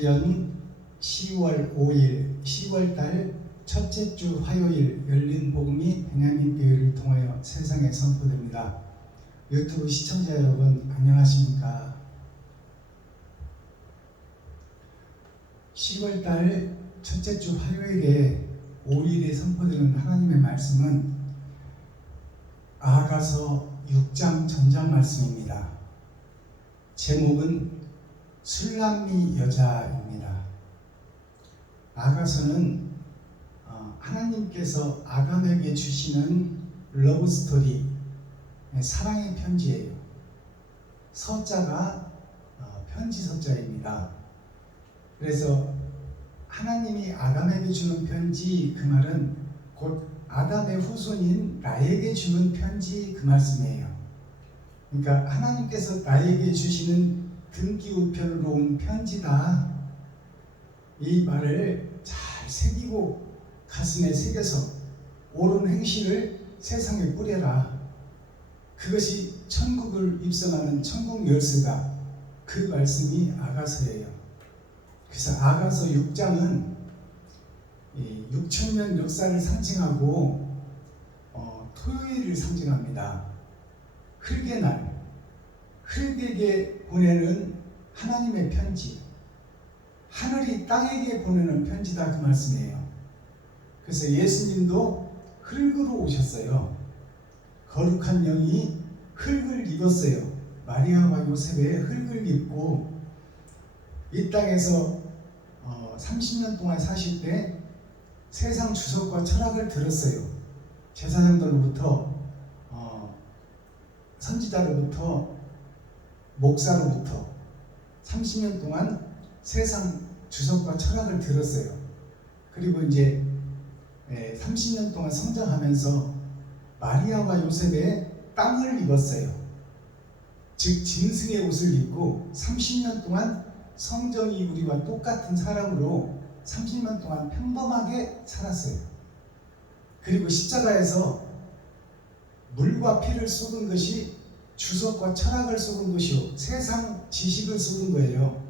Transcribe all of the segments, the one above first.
2017년 10월 5일 10월달 첫째 주 화요일 열린 복음이 베냐민 교회를 통하여 세상에 선포됩니다. 유튜브 시청자 여러분 안녕하십니까? 10월달 첫째 주 화요일에 5일에 선포되는 하나님의 말씀은 아가서 6장 전장 말씀입니다. 제목은 술람미 여자입니다. 아가서는 하나님께서 아담에게 주시는 러브스토리, 사랑의 편지예요. 서자가 편지 서자입니다. 그래서 하나님이 아담에게 주는 편지, 그 말은 곧 아담의 후손인 나에게 주는 편지, 그 말씀이에요. 그러니까 하나님께서 나에게 주시는 등기 우편으로 온 편지다. 이 말을 잘 새기고 가슴에 새겨서 옳은 행실을 세상에 뿌려라. 그것이 천국을 입성하는 천국 열쇠다. 그 말씀이 아가서예요. 그래서 아가서 6장은 6천년 역사를 상징하고 토요일을 상징합니다. 흙의 날, 흙에게 보내는 하나님의 편지, 하늘이 땅에게 보내는 편지다, 그 말씀이에요. 그래서 예수님도 흙으로 오셨어요. 거룩한 영이 흙을 입었어요. 마리아와 요셉의 흙을 입고 이 땅에서 30년 동안 사실 때 세상 주석과 철학을 들었어요. 제사장들로부터 선지자로부터 목사로부터 30년 동안 세상 주석과 철학을 들었어요. 그리고 이제 30년 동안 성장하면서 마리아와 요셉의 땅을 입었어요. 즉 짐승의 옷을 입고 30년 동안 성정이 우리와 똑같은 사람으로 30년 동안 평범하게 살았어요. 그리고 십자가에서 물과 피를 쏟은 것이 주석과 철학을 쏟은 것이요, 세상 지식을 쏟은 거예요.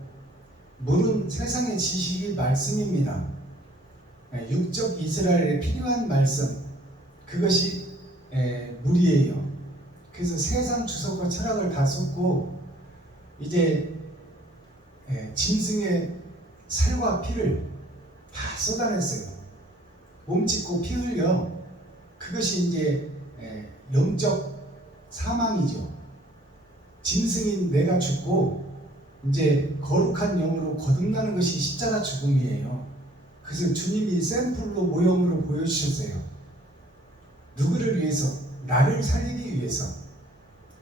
물은 세상의 지식이 말씀입니다. 육적 이스라엘에 필요한 말씀, 그것이 물이에요. 그래서 세상 주석과 철학을 다 쏟고 이제 짐승의 살과 피를 다 쏟아냈어요. 몸짓고 피 흘려. 그것이 이제 영적 사망이죠. 짐승인 내가 죽고 이제 거룩한 영으로 거듭나는 것이 십자가 죽음이에요. 그래서 주님이 샘플로 모형으로 보여주셨어요. 누구를 위해서? 나를 살리기 위해서,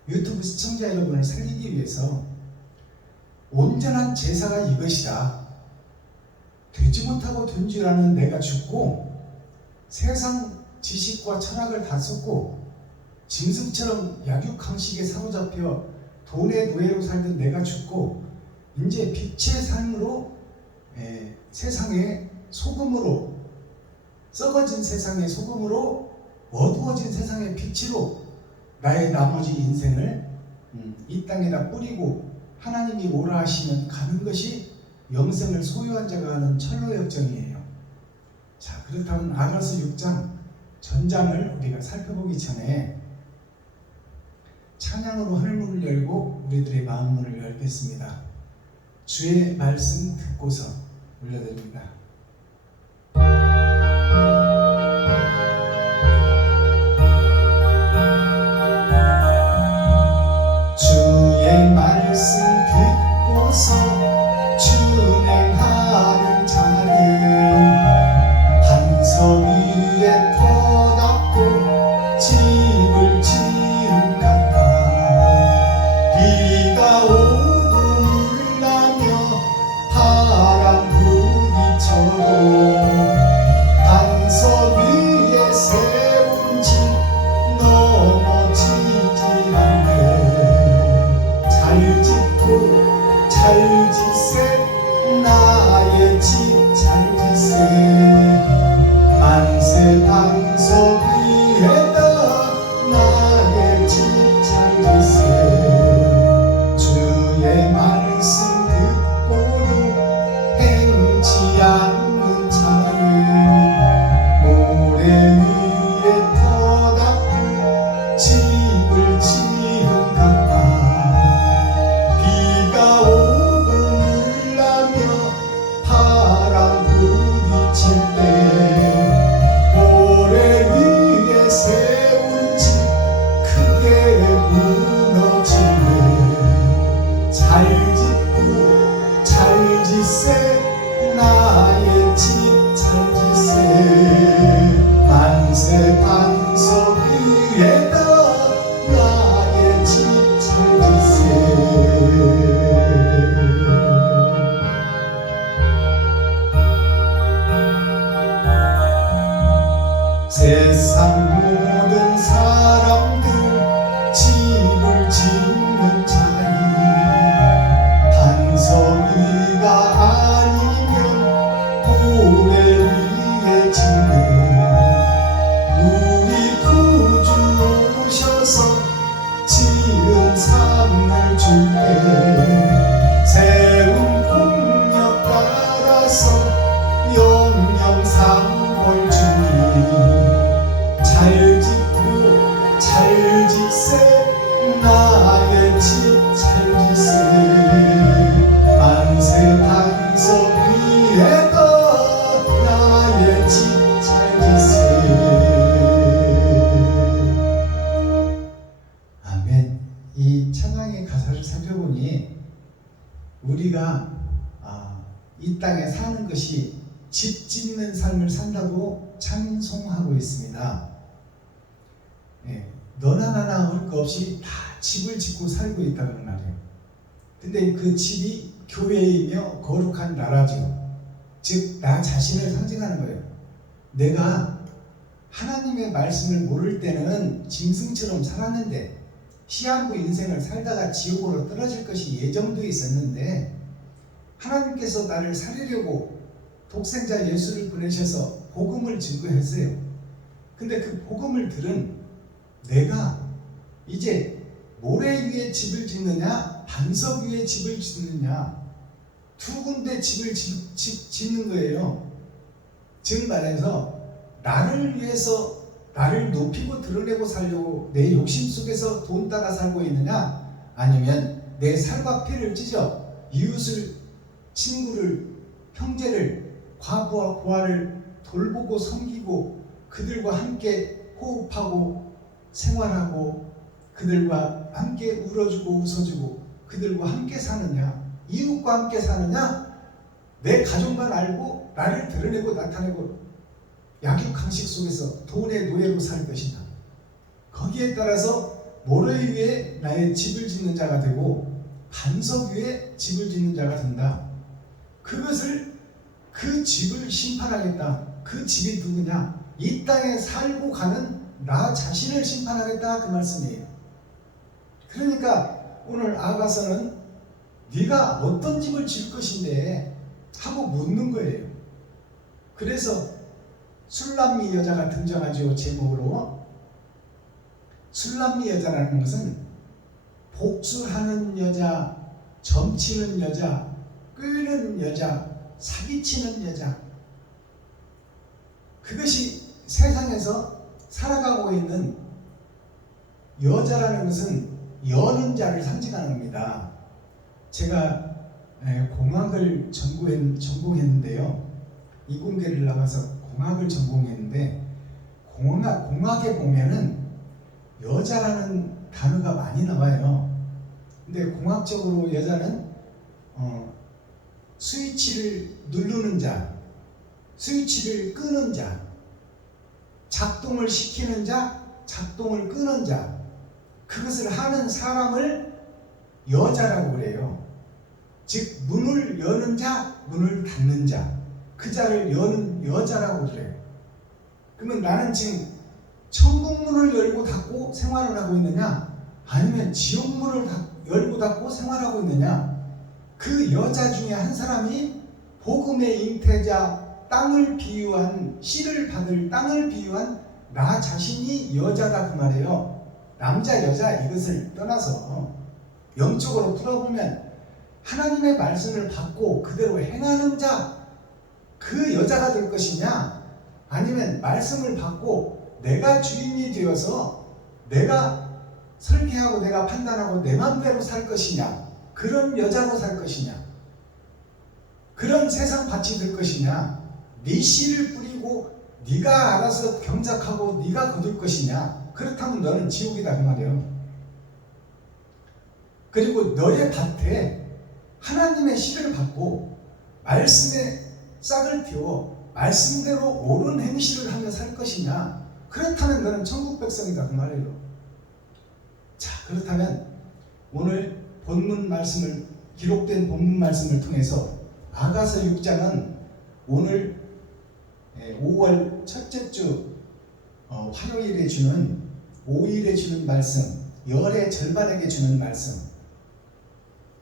유튜브 시청자 여러분을 살리기 위해서. 온전한 제사가 이것이다. 되지 못하고 된 줄 아는 내가 죽고 세상 지식과 철학을 다 쏟고 짐승처럼 약육강식에 사로잡혀 돈의 노예로 살던 내가 죽고 이제 빛의 삶으로 세상의 소금으로, 썩어진 세상의 소금으로, 어두워진 세상의 빛으로 나의 나머지 인생을 이 땅에다 뿌리고 하나님이 오라 하시면 가는 것이 영생을 소유한 자가 하는 철로역정이에요. 자, 그렇다면 아가서 6장 전장을 우리가 살펴보기 전에 찬양으로 하늘문을 열고 우리들의 마음문을 열겠습니다. 주의 말씀 듣고서 올려드립니다. 주의 말씀 듣고서 준행하는 자는 반석 위에 터닫고 집을 지은 같아. 비가 오도 물나며 바람 부딪혀도 반석 위에 때 세운 공력 따라서 영영상을 주니 잘 짓고 잘 짓세 나의 집 잘 짓세 만세 반석 위에 떠 나의 집 잘 짓세. 아멘. 이 찬양의 가사를 살펴보니 우리가 이 땅에 사는 것이 집 짓는 삶을 산다고 찬송하고 있습니다. 너나 나나 할 것 없이 다 집을 짓고 살고 있다는 말이에요. 근데 그 집이 교회이며 거룩한 나라죠. 즉 나 자신을 상징하는 거예요. 내가 하나님의 말씀을 모를 때는 짐승처럼 살았는데 시한부 인생을 살다가 지옥으로 떨어질 것이 예정되어 있었는데 하나님께서 나를 살리려고 독생자 예수를 보내셔서 복음을 증거했어요. 근데 그 복음을 들은 내가 이제 모래 위에 집을 짓느냐 반석 위에 집을 짓느냐 두 군데 집을 짓는 거예요. 즉 말해서 나를 위해서 나를 높이고 드러내고 살려고 내 욕심 속에서 돈 따라 살고 있느냐 아니면 내 살과 피를 찢어 이웃을 친구를 형제를 과부와 고아를 돌보고 섬기고 그들과 함께 호흡하고 생활하고 그들과 함께 울어주고 웃어주고 그들과 함께 사느냐 이웃과 함께 사느냐 내 가족만 알고 나를 드러내고 나타내고 약육강식 속에서 돈의 노예로 살 것이냐 거기에 따라서 모래 위에 나의 집을 짓는 자가 되고 반석 위에 집을 짓는 자가 된다. 그것을 그 집을 심판하겠다. 그 집이 누구냐? 이 땅에 살고 가는 나 자신을 심판하겠다 그 말씀이에요. 그러니까 오늘 아가서는 네가 어떤 집을 지을 것인데 하고 묻는 거예요. 그래서 술람미 여자가 등장하죠. 제목으로. 술람미 여자라는 것은 복수하는 여자, 점치는 여자, 끄는 여자, 사기치는 여자. 그것이 세상에서 살아가고 있는 여자라는 것은 여는 자를 상징하는 겁니다. 제가 공학을 전공했는데요. 이공계를 나가서 공학을 전공했는데 공학에 보면은 여자라는 단어가 많이 나와요. 근데 공학적으로 여자는 스위치를 누르는 자, 스위치를 끄는 자, 작동을 시키는 자, 작동을 끄는 자, 그것을 하는 사람을 여자라고 그래요. 즉 문을 여는 자, 문을 닫는 자, 그 자를 여는 여자라고 그래요. 그러면 나는 지금 천국문을 열고 닫고 생활을 하고 있느냐 아니면 지옥문을 열고 닫고 생활하고 있느냐 그 여자 중에 한 사람이 복음의 잉태자 땅을 비유한 씨를 받을 땅을 비유한 나 자신이 여자다 그 말이에요. 남자 여자 이것을 떠나서 영적으로 풀어보면 하나님의 말씀을 받고 그대로 행하는 자 그 여자가 될 것이냐 아니면 말씀을 받고 내가 주인이 되어서 내가 설계하고 내가 판단하고 내 맘대로 살 것이냐 그런 여자로 살 것이냐 그런 세상 밭이 될 것이냐 네 씨를 뿌리고 네가 알아서 경작하고 네가 거둘 것이냐 그렇다면 너는 지옥이다 그 말이에요. 그리고 너의 밭에 하나님의 씨를 받고 말씀에 싹을 틔워 말씀대로 옳은 행실을 하며 살 것이냐 그렇다면 너는 천국 백성이다 그 말이에요. 자 그렇다면 오늘 본문 말씀을 기록된 본문 말씀을 통해서 아가서 6장은 오늘 5월 첫째 주 화요일에 주는 5일에 주는 말씀 열의 절반에게 주는 말씀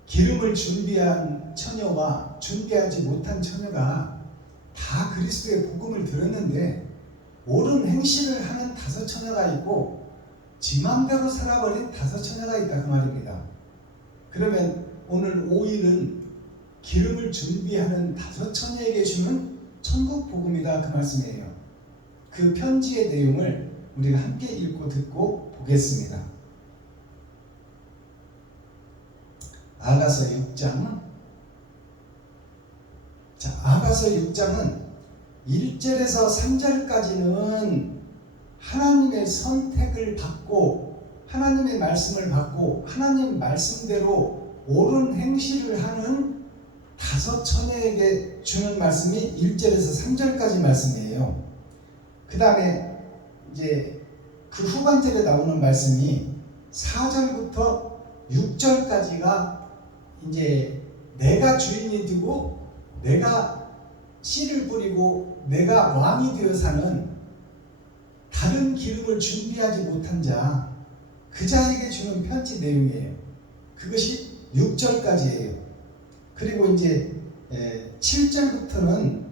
기름을 준비한 처녀와 준비하지 못한 처녀가 다 그리스도의 복음을 들었는데 옳은 행실을 하는 5 처녀가 있고 지 맘대로 살아버린 5 처녀가 있다 그 말입니다. 그러면 오늘 5일은 기름을 준비하는 5처녀에게 주는 천국 복음이다, 그 말씀이에요. 그 편지의 내용을 우리가 함께 읽고 듣고 보겠습니다. 아가서 6장. 자, 아가서 6장은 1절에서 3절까지는 하나님의 선택을 받고 하나님의 말씀을 받고 하나님 말씀대로 옳은 행실을 하는 5처녀에게 주는 말씀이 1절에서 3절까지 말씀이에요. 그 다음에 이제 그 후반절에 나오는 말씀이 4절부터 6절까지가 이제 내가 주인이 되고 내가 씨를 뿌리고 내가 왕이 되어 사는 다른 기름을 준비하지 못한 자, 그 자에게 주는 편지 내용이에요. 그것이 6절까지예요. 그리고 이제 7절부터는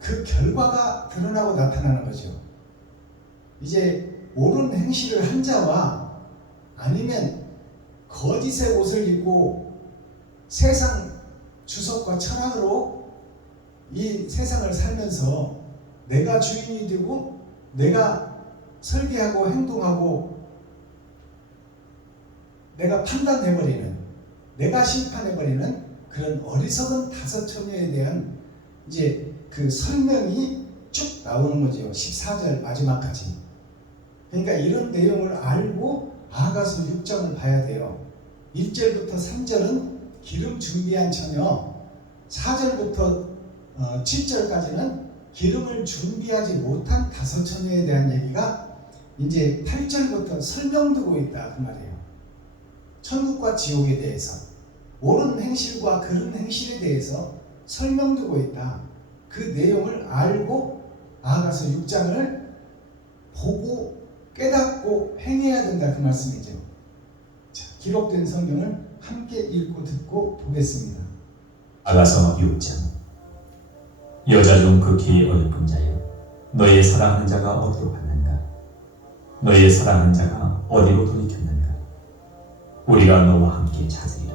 그 결과가 드러나고 나타나는 거죠. 이제 옳은 행실을 한 자와 아니면 거짓의 옷을 입고 세상 주석과 철학으로 이 세상을 살면서 내가 주인이 되고 내가 설계하고 행동하고 내가 판단해버리는, 내가 심판해버리는 그런 어리석은 5처녀에 대한 이제 그 설명이 쭉 나오는 거죠. 14절 마지막까지. 그러니까 이런 내용을 알고 아가서 6장을 봐야 돼요. 1절부터 3절은 기름 준비한 처녀, 4절부터 7절까지는 기름을 준비하지 못한 5처녀에 대한 얘기가 이제 8절부터 설명되고 있다, 그 말이에요. 천국과 지옥에 대해서, 옳은 행실과 그른 행실에 대해서 설명되고 있다. 그 내용을 알고 아가서 6장을 보고 깨닫고 행해야 된다, 그 말씀이죠. 자, 기록된 성경을 함께 읽고 듣고 보겠습니다. 아가서 6장. 여자 중 극히 어여쁜 자여, 너의 사랑하는 자가 어디로 갔는가? 너의 사랑하는 자가 어디로 돌이켰는가? 우리가 너와 함께 찾으리라.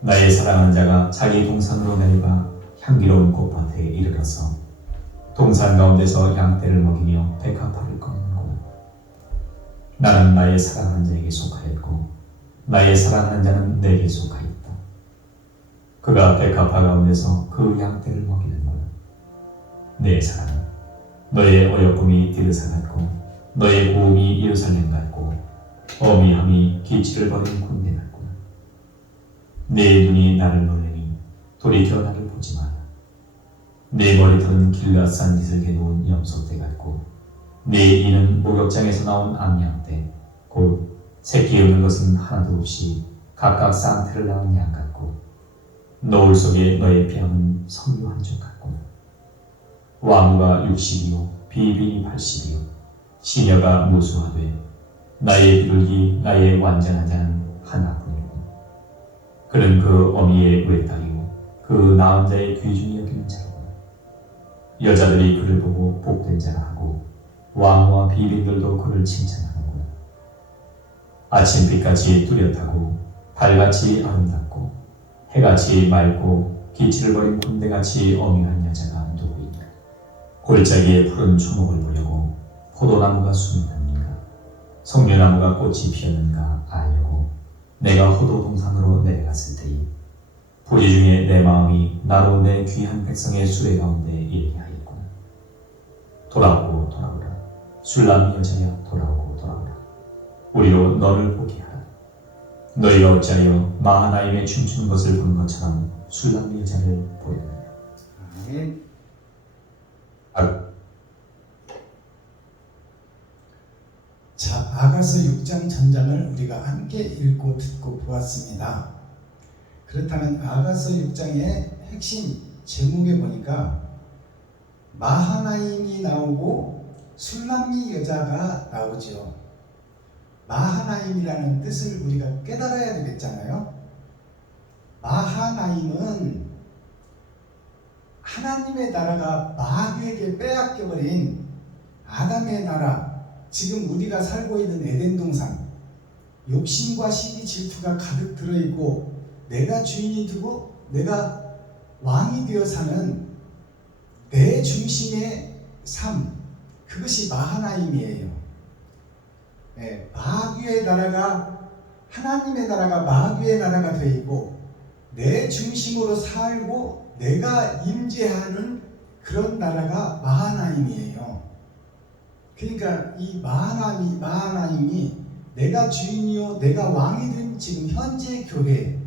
나의 사랑하는 자가 자기 동산으로 내려가 향기로운 꽃밭에 이르러서 동산 가운데서 양떼를 먹이며 백합화를 꺾는구나. 나는 나의 사랑하는 자에게 속하였고 나의 사랑하는 자는 내게 속하였다. 그가 백합화 가운데서 그 양떼를 먹이는구나. 내 사랑은 너의 어여쁨이 디르사 같고 너의 고음이 예루살렘 같고 어미함이 기치를 버린 군대 같구나. 내 눈이 나를 놀래니 돌이켜 나를 보지 마라. 내 머리털은 길앗산 이슬게 놓은 염소떼 같고 내 이는 목욕장에서 나온 암양떼 곧 새끼 없는 것은 하나도 없이 각각 쌍태를 낳은 양 같고 노을 속에 너의 뺨은 섬유 한쪽 같구나. 왕후가 60이요 비빈이 80이요 시녀가 무수하되 나의 비둘기 나의 완전한 자는 하나뿐이고 그는 그 어미의 외딸이요 그 낳은 자의 귀중히 여기는 자로구나. 여자들이 그를 보고 복된 자라 하고 왕후와 비빈들도 그를 칭찬하는구나. 아침빛같이 뚜렷하고 달같이 아름답고 해같이 맑고 기치를 버린 군대같이 어미한 여자가 누구인가? 골짜기에 푸른 초목을 보려고 포도나무가 숨이 났는가? 석류나무가 꽃이 피었는가 알려고 내가 호도 동산으로 내려갔을 때에 부리 중에 내 마음이 나로 내 귀한 백성의 수레 가운데 이르게 하였구나. 돌아오고 돌아오라. 술람 여자여 돌아오고 돌아오라. 우리로 너를 보게 하라. 너희가 어찌하여 마하나임에 춤추는 것을 보는 것처럼 술람 여자를 보였느냐. 아멘. 자, 아가서 6장 전장을 우리가 함께 읽고 듣고 보았습니다. 그렇다면 아가서 6장의 핵심 제목에 보니까 마하나임이 나오고 술람미 여자가 나오죠. 마하나임이라는 뜻을 우리가 깨달아야 되겠잖아요. 마하나임은 하나님의 나라가 마귀에게 빼앗겨버린 아담의 나라, 지금 우리가 살고 있는 에덴 동산, 욕심과 시기 질투가 가득 들어있고 내가 주인이 되고 내가 왕이 되어 사는 내 중심의 삶, 그것이 마하나임이에요. 네, 마귀의 나라가, 하나님의 나라가 마귀의 나라가 되어 있고 내 중심으로 살고 내가 임재하는 그런 나라가 마하나임이에요. 그러니까 이 마하나임이 내가 주인이요 내가 왕이 된 지금 현재 교회,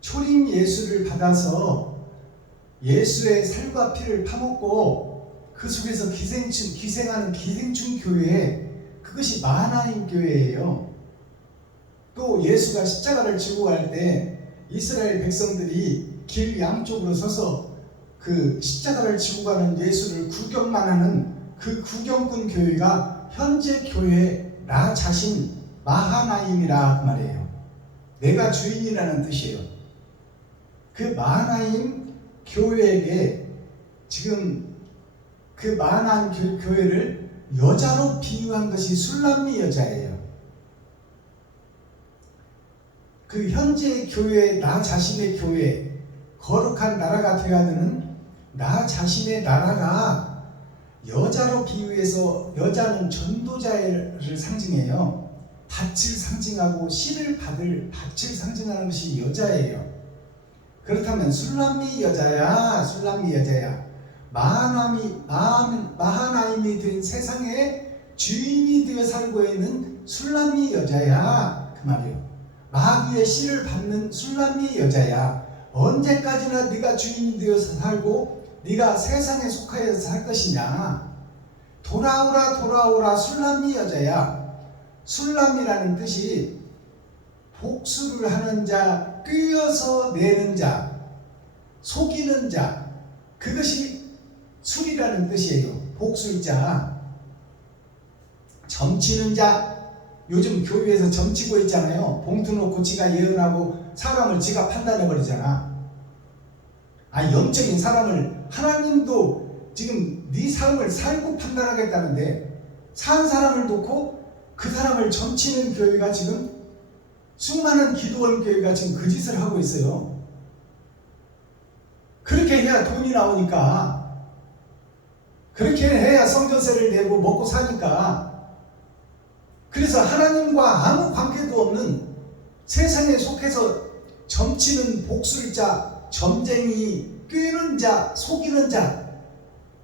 초림 예수를 받아서 예수의 살과 피를 파먹고 그 속에서 기생하는 기생충 교회, 그것이 마하나임 교회예요. 또 예수가 십자가를 지고 갈 때 이스라엘 백성들이 길 양쪽으로 서서 그 십자가를 지고 가는 예수를 구경만 하는 그 구경꾼 교회가 현재 교회 나 자신 마하나임이라 그 말이에요. 내가 주인이라는 뜻이에요. 그 마하나임 교회에게 지금 그 마하나임 교회를 여자로 비유한 것이 술람미 여자예요. 그 현재 교회, 나 자신의 교회, 거룩한 나라가 되어야 되는 나 자신의 나라가 여자로 비유해서, 여자는 전도자를 상징해요. 밭을 상징하고 씨를 받을 밭을 상징하는 것이 여자예요. 그렇다면 술람미 여자야, 마하나임이 된 세상의 주인이 되어 살고 있는 술람미 여자야, 그 말이에요. 마귀의 씨를 받는 술람미 여자야. 언제까지나 네가 주인이 되어서 살고 네가 세상에 속하여서 살 것이냐. 돌아오라 술람미 여자야. 술람이라는 뜻이 복수를 하는 자, 꿰어서 내는 자, 속이는 자, 그것이 술이라는 뜻이에요. 복술자. 점치는 자, 요즘 교회에서 점치고 있잖아요. 봉투 놓고 지가 예언하고 사람을 지가 판단해버리잖아. 영적인 사람을, 하나님도 지금 네 삶을 살고 판단하겠다는데 산 사람을 놓고 그 사람을 점치는 교회가 지금, 수많은 기도원 교회가 지금 그 짓을 하고 있어요. 그렇게 해야 돈이 나오니까, 그렇게 해야 성전세를 내고 먹고 사니까. 그래서 하나님과 아무 관계도 없는 세상에 속해서 점치는 복술자, 점쟁이, 꿰는 자, 속이는 자,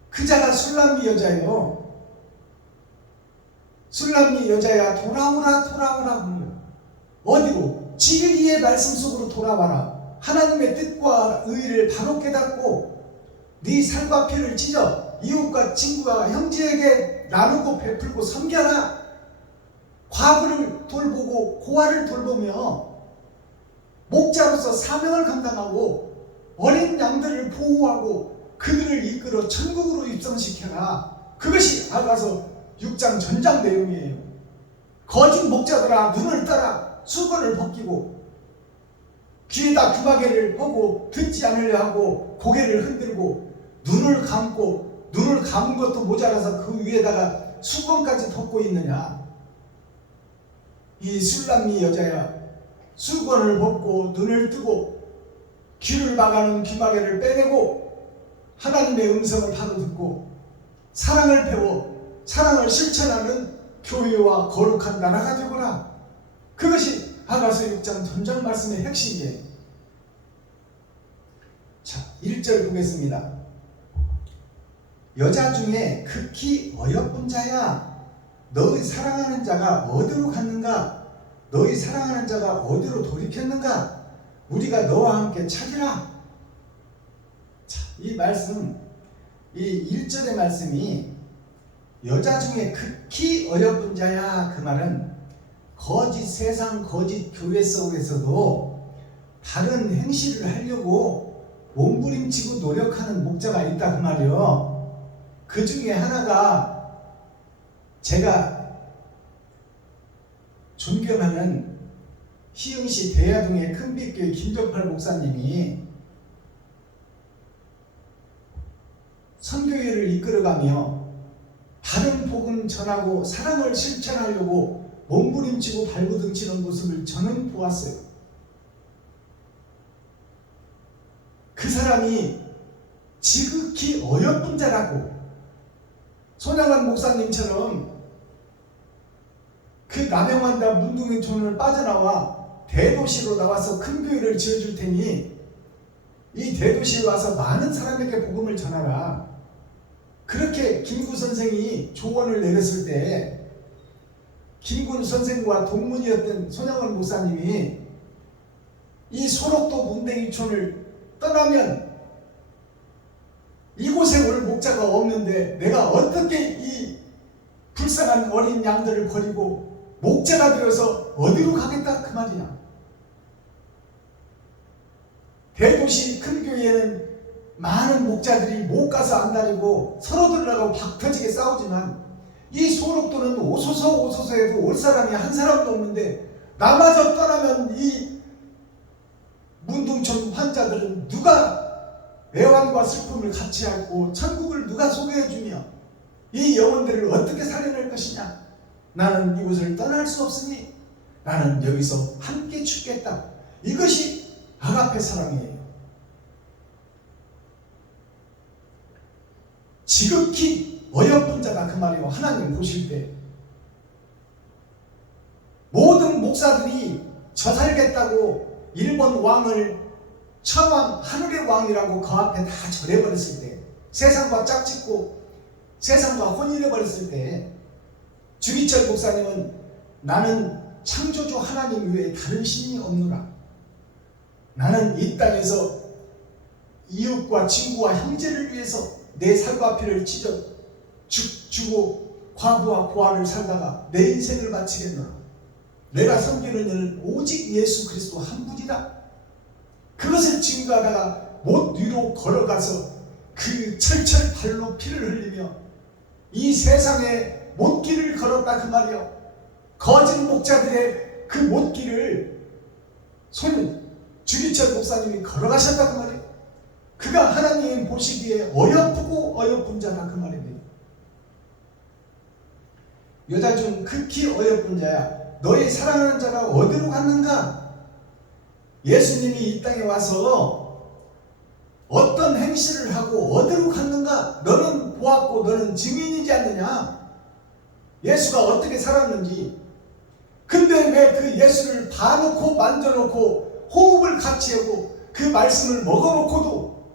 그 자가 술람미 여자예요. 술람미 여자야, 돌아오라. 어디로? 진리의 말씀 속으로 돌아와라. 하나님의 뜻과 의를 바로 깨닫고 네 살과 피를 찢어 이웃과 친구와 형제에게 나누고 베풀고 섬겨라. 과부를 돌보고 고아를 돌보며 목자로서 사명을 감당하고 어린 양들을 보호하고 그들을 이끌어 천국으로 입성시켜라. 그것이 아가서 6장 전장 내용이에요. 거짓 목자들아, 눈을 떠라. 수건을 벗기고 귀에다 귀마개를 하고 듣지 않으려 하고 고개를 흔들고 눈을 감고, 눈을 감은 것도 모자라서 그 위에다가 수건까지 덮고 있느냐. 이 술람미 여자야, 수건을 벗고 눈을 뜨고 귀를 막아놓은 귀마개를 빼내고 하나님의 음성을 바로 듣고 사랑을 배워 사랑을 실천하는 교회와 거룩한 나라가 되거라. 그것이 아가서 6장 전장 말씀의 핵심이에요. 자, 1절 보겠습니다. 여자 중에 극히 어여쁜 자야, 너의 사랑하는 자가 어디로 갔는가? 너의 사랑하는 자가 어디로 돌이켰는가? 우리가 너와 함께 찾으라. 자, 이 말씀, 이 1절의 말씀이 여자 중에 극히 어여쁜 자야, 그 말은 거짓 세상, 거짓 교회 속에서도 다른 행실을 하려고 몸부림치고 노력하는 목자가 있다 그 말이요. 그 중에 하나가 제가 존경하는 시흥시 대야동의 큰빛교회 김정팔 목사님이 선교회를 이끌어가며 바른 복음 전하고 사랑을 실천하려고 몸부림치고 발버둥치는 모습을 저는 보았어요. 그 사람이 지극히 어여쁜 자라고, 손양환 목사님처럼 그 남영환과 문둥이촌을 빠져나와 대도시로 나와서 큰 교회를 지어줄 테니 이 대도시에 와서 많은 사람에게 복음을 전하라. 그렇게 김구 선생이 조언을 내렸을 때 김구 선생과 동문이었던 손양환 목사님이 이 소록도 문댕이촌을 떠나면 이곳에 올 목자가 없는데 내가 어떻게 이 불쌍한 어린 양들을 버리고 목자가 되어서 어디로 가겠다 그 말이야. 대도시 큰 교회에는 많은 목자들이 못 가서 안달이고 서로들하고 박터지게 싸우지만 이 소록도는 오소서 해도 올 사람이 한 사람도 없는데 나마저 떠나면 이 문둥촌 환자들은 누가 애환과 슬픔을 같이 하고 천국을 누가 소개해주며 이 영혼들을 어떻게 살려낼 것이냐. 나는 이곳을 떠날 수 없으니 나는 여기서 함께 죽겠다. 이것이 아가페 사랑이에요. 지극히 어여쁜 자다 그 말이에요. 하나님 보실 때 모든 목사들이 저 살겠다고 일본 왕을 천왕 하늘의 왕이라고 그 앞에 다 절해버렸을 때, 세상과 짝짓고 세상과 혼인해버렸을 때 주기철 목사님은 나는 창조주 하나님 외에 다른 신이 없노라. 나는 이 땅에서 이웃과 친구와 형제를 위해서 내 살과 피를 찢어 주고 과부와 고아를 살다가 내 인생을 바치겠노라. 내가 섬기는 이는 오직 예수 그리스도 한 분이다. 그것을 증거하다가 못 위로 걸어가서 그 철철 발로 피를 흘리며 이 세상에 못길을 걸었다 그 말이요. 거짓 목자들의 그 못길을 주기철 목사님이 걸어가셨다 그 말이에요. 그가 하나님 보시기에 어여쁘고 어여쁜 자다 그 말입니다. 여자 중 극히 어여쁜 자야. 너희 사랑하는 자가 어디로 갔는가? 예수님이 이 땅에 와서 어떤 행실을 하고 어디로 갔는가? 너는 보았고 너는 증인이지 않느냐? 예수가 어떻게 살았는지. 근데 왜 그 예수를 봐놓고 만져놓고 호흡을 같이 하고 그 말씀을 먹어놓고도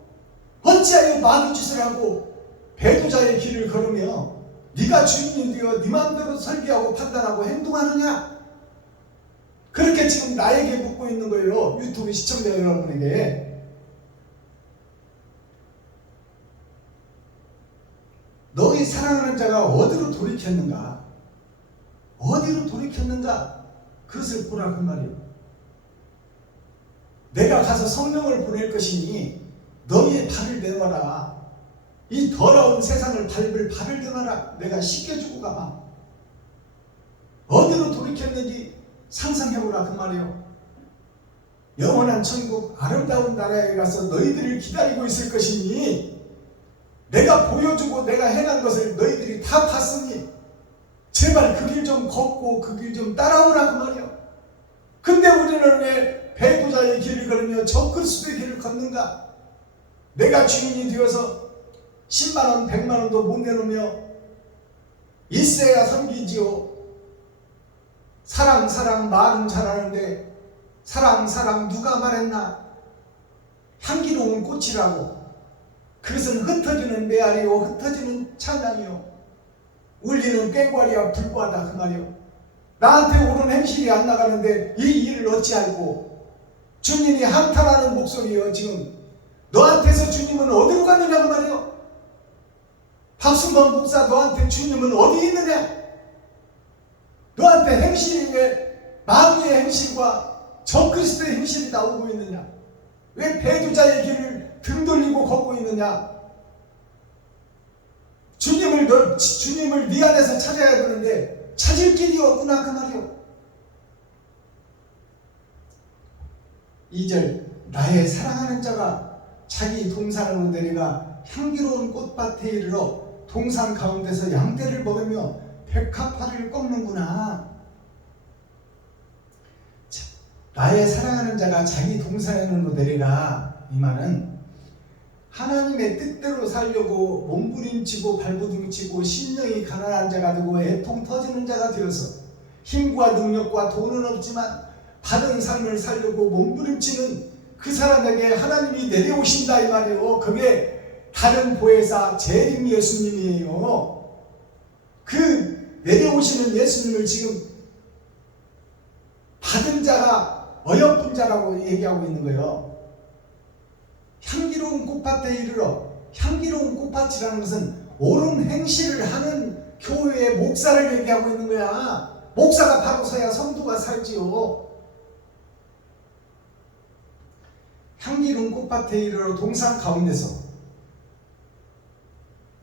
어찌하여 마귀짓을 하고 배도자의 길을 걸으며 네가 주인이 되어 네 마음대로 설계하고 판단하고 행동하느냐? 그렇게 지금 나에게 묻고 있는 거예요. 유튜브 시청자 여러분에게. 너희 사랑하는 자가 어디로 돌이켰는가? 어디로 돌이켰는가? 그것을 보라 그 말이에요. 내가 가서 성령을 보낼 것이니 너희의 발을 내놔라. 이 더러운 세상을 밟을 발을 내놔라. 내가 씻겨주고 가마. 어디로 돌이켰는지 상상해보라 그 말이에요. 영원한 천국 아름다운 나라에 가서 너희들을 기다리고 있을 것이니 내가 보여주고 내가 행한 것을 너희들이 다 봤으니 제발 그 길 좀 걷고 그 길 좀 따라오라 그 말이에요. 근데 우리는 왜 배도자의 길을 걸으며 적그리스도의 길을 걷는가? 내가 주인이 되어서 10만원 100만원도 못 내놓으며 있어야 섬기지요. 사랑 말은 잘하는데 사랑 누가 말했나? 향기로운 꽃이라고. 그것은 흩어지는 메아리요 흩어지는 찬양이요 울리는 꽹과리야 불과하다 그 말이요. 나한테 옳은 행실이 안 나가는데 이 일을 어찌알고. 주님이 한탄하는 목소리요. 지금 너한테서 주님은 어디로 갔느냐 그 말이요. 박순범 목사 너한테 주님은 어디 있느냐? 너한테 행실이 왜 마귀의 행실과 적그리스도의 행실이 나오고 있느냐? 왜 배도자의 길을 등 돌리고 걷고 있느냐? 주님을 네 안에서 찾아야 되는데 찾을 길이 없구나 그 말이요. 2절 나의 사랑하는 자가 자기 동산으로 내려가 향기로운 꽃밭에 이르러 동산 가운데서 양떼를 먹으며 백합화를 꺾는구나. 나의 사랑하는 자가 자기 동산으로 내려가. 이 말은 하나님의 뜻대로 살려고 몸부림치고 발버둥치고 심령이 가난한 자가 되고 애통 터지는 자가 되어서 힘과 능력과 돈은 없지만 바른 삶을 살려고 몸부림치는 그 사람에게 하나님이 내려오신다 이 말이에요. 그게 다른 보혜사 재림 예수님이에요. 그 내려오시는 예수님을 지금 받은 자가 어여쁜 자라고 얘기하고 있는 거예요. 향기로운 꽃밭에 이르러. 향기로운 꽃밭이라는 것은 옳은 행실을 하는 교회의 목사를 얘기하고 있는 거야. 목사가 바로 서야 성도가 살지요. 향기로운 꽃밭에 이르러 동산 가운데서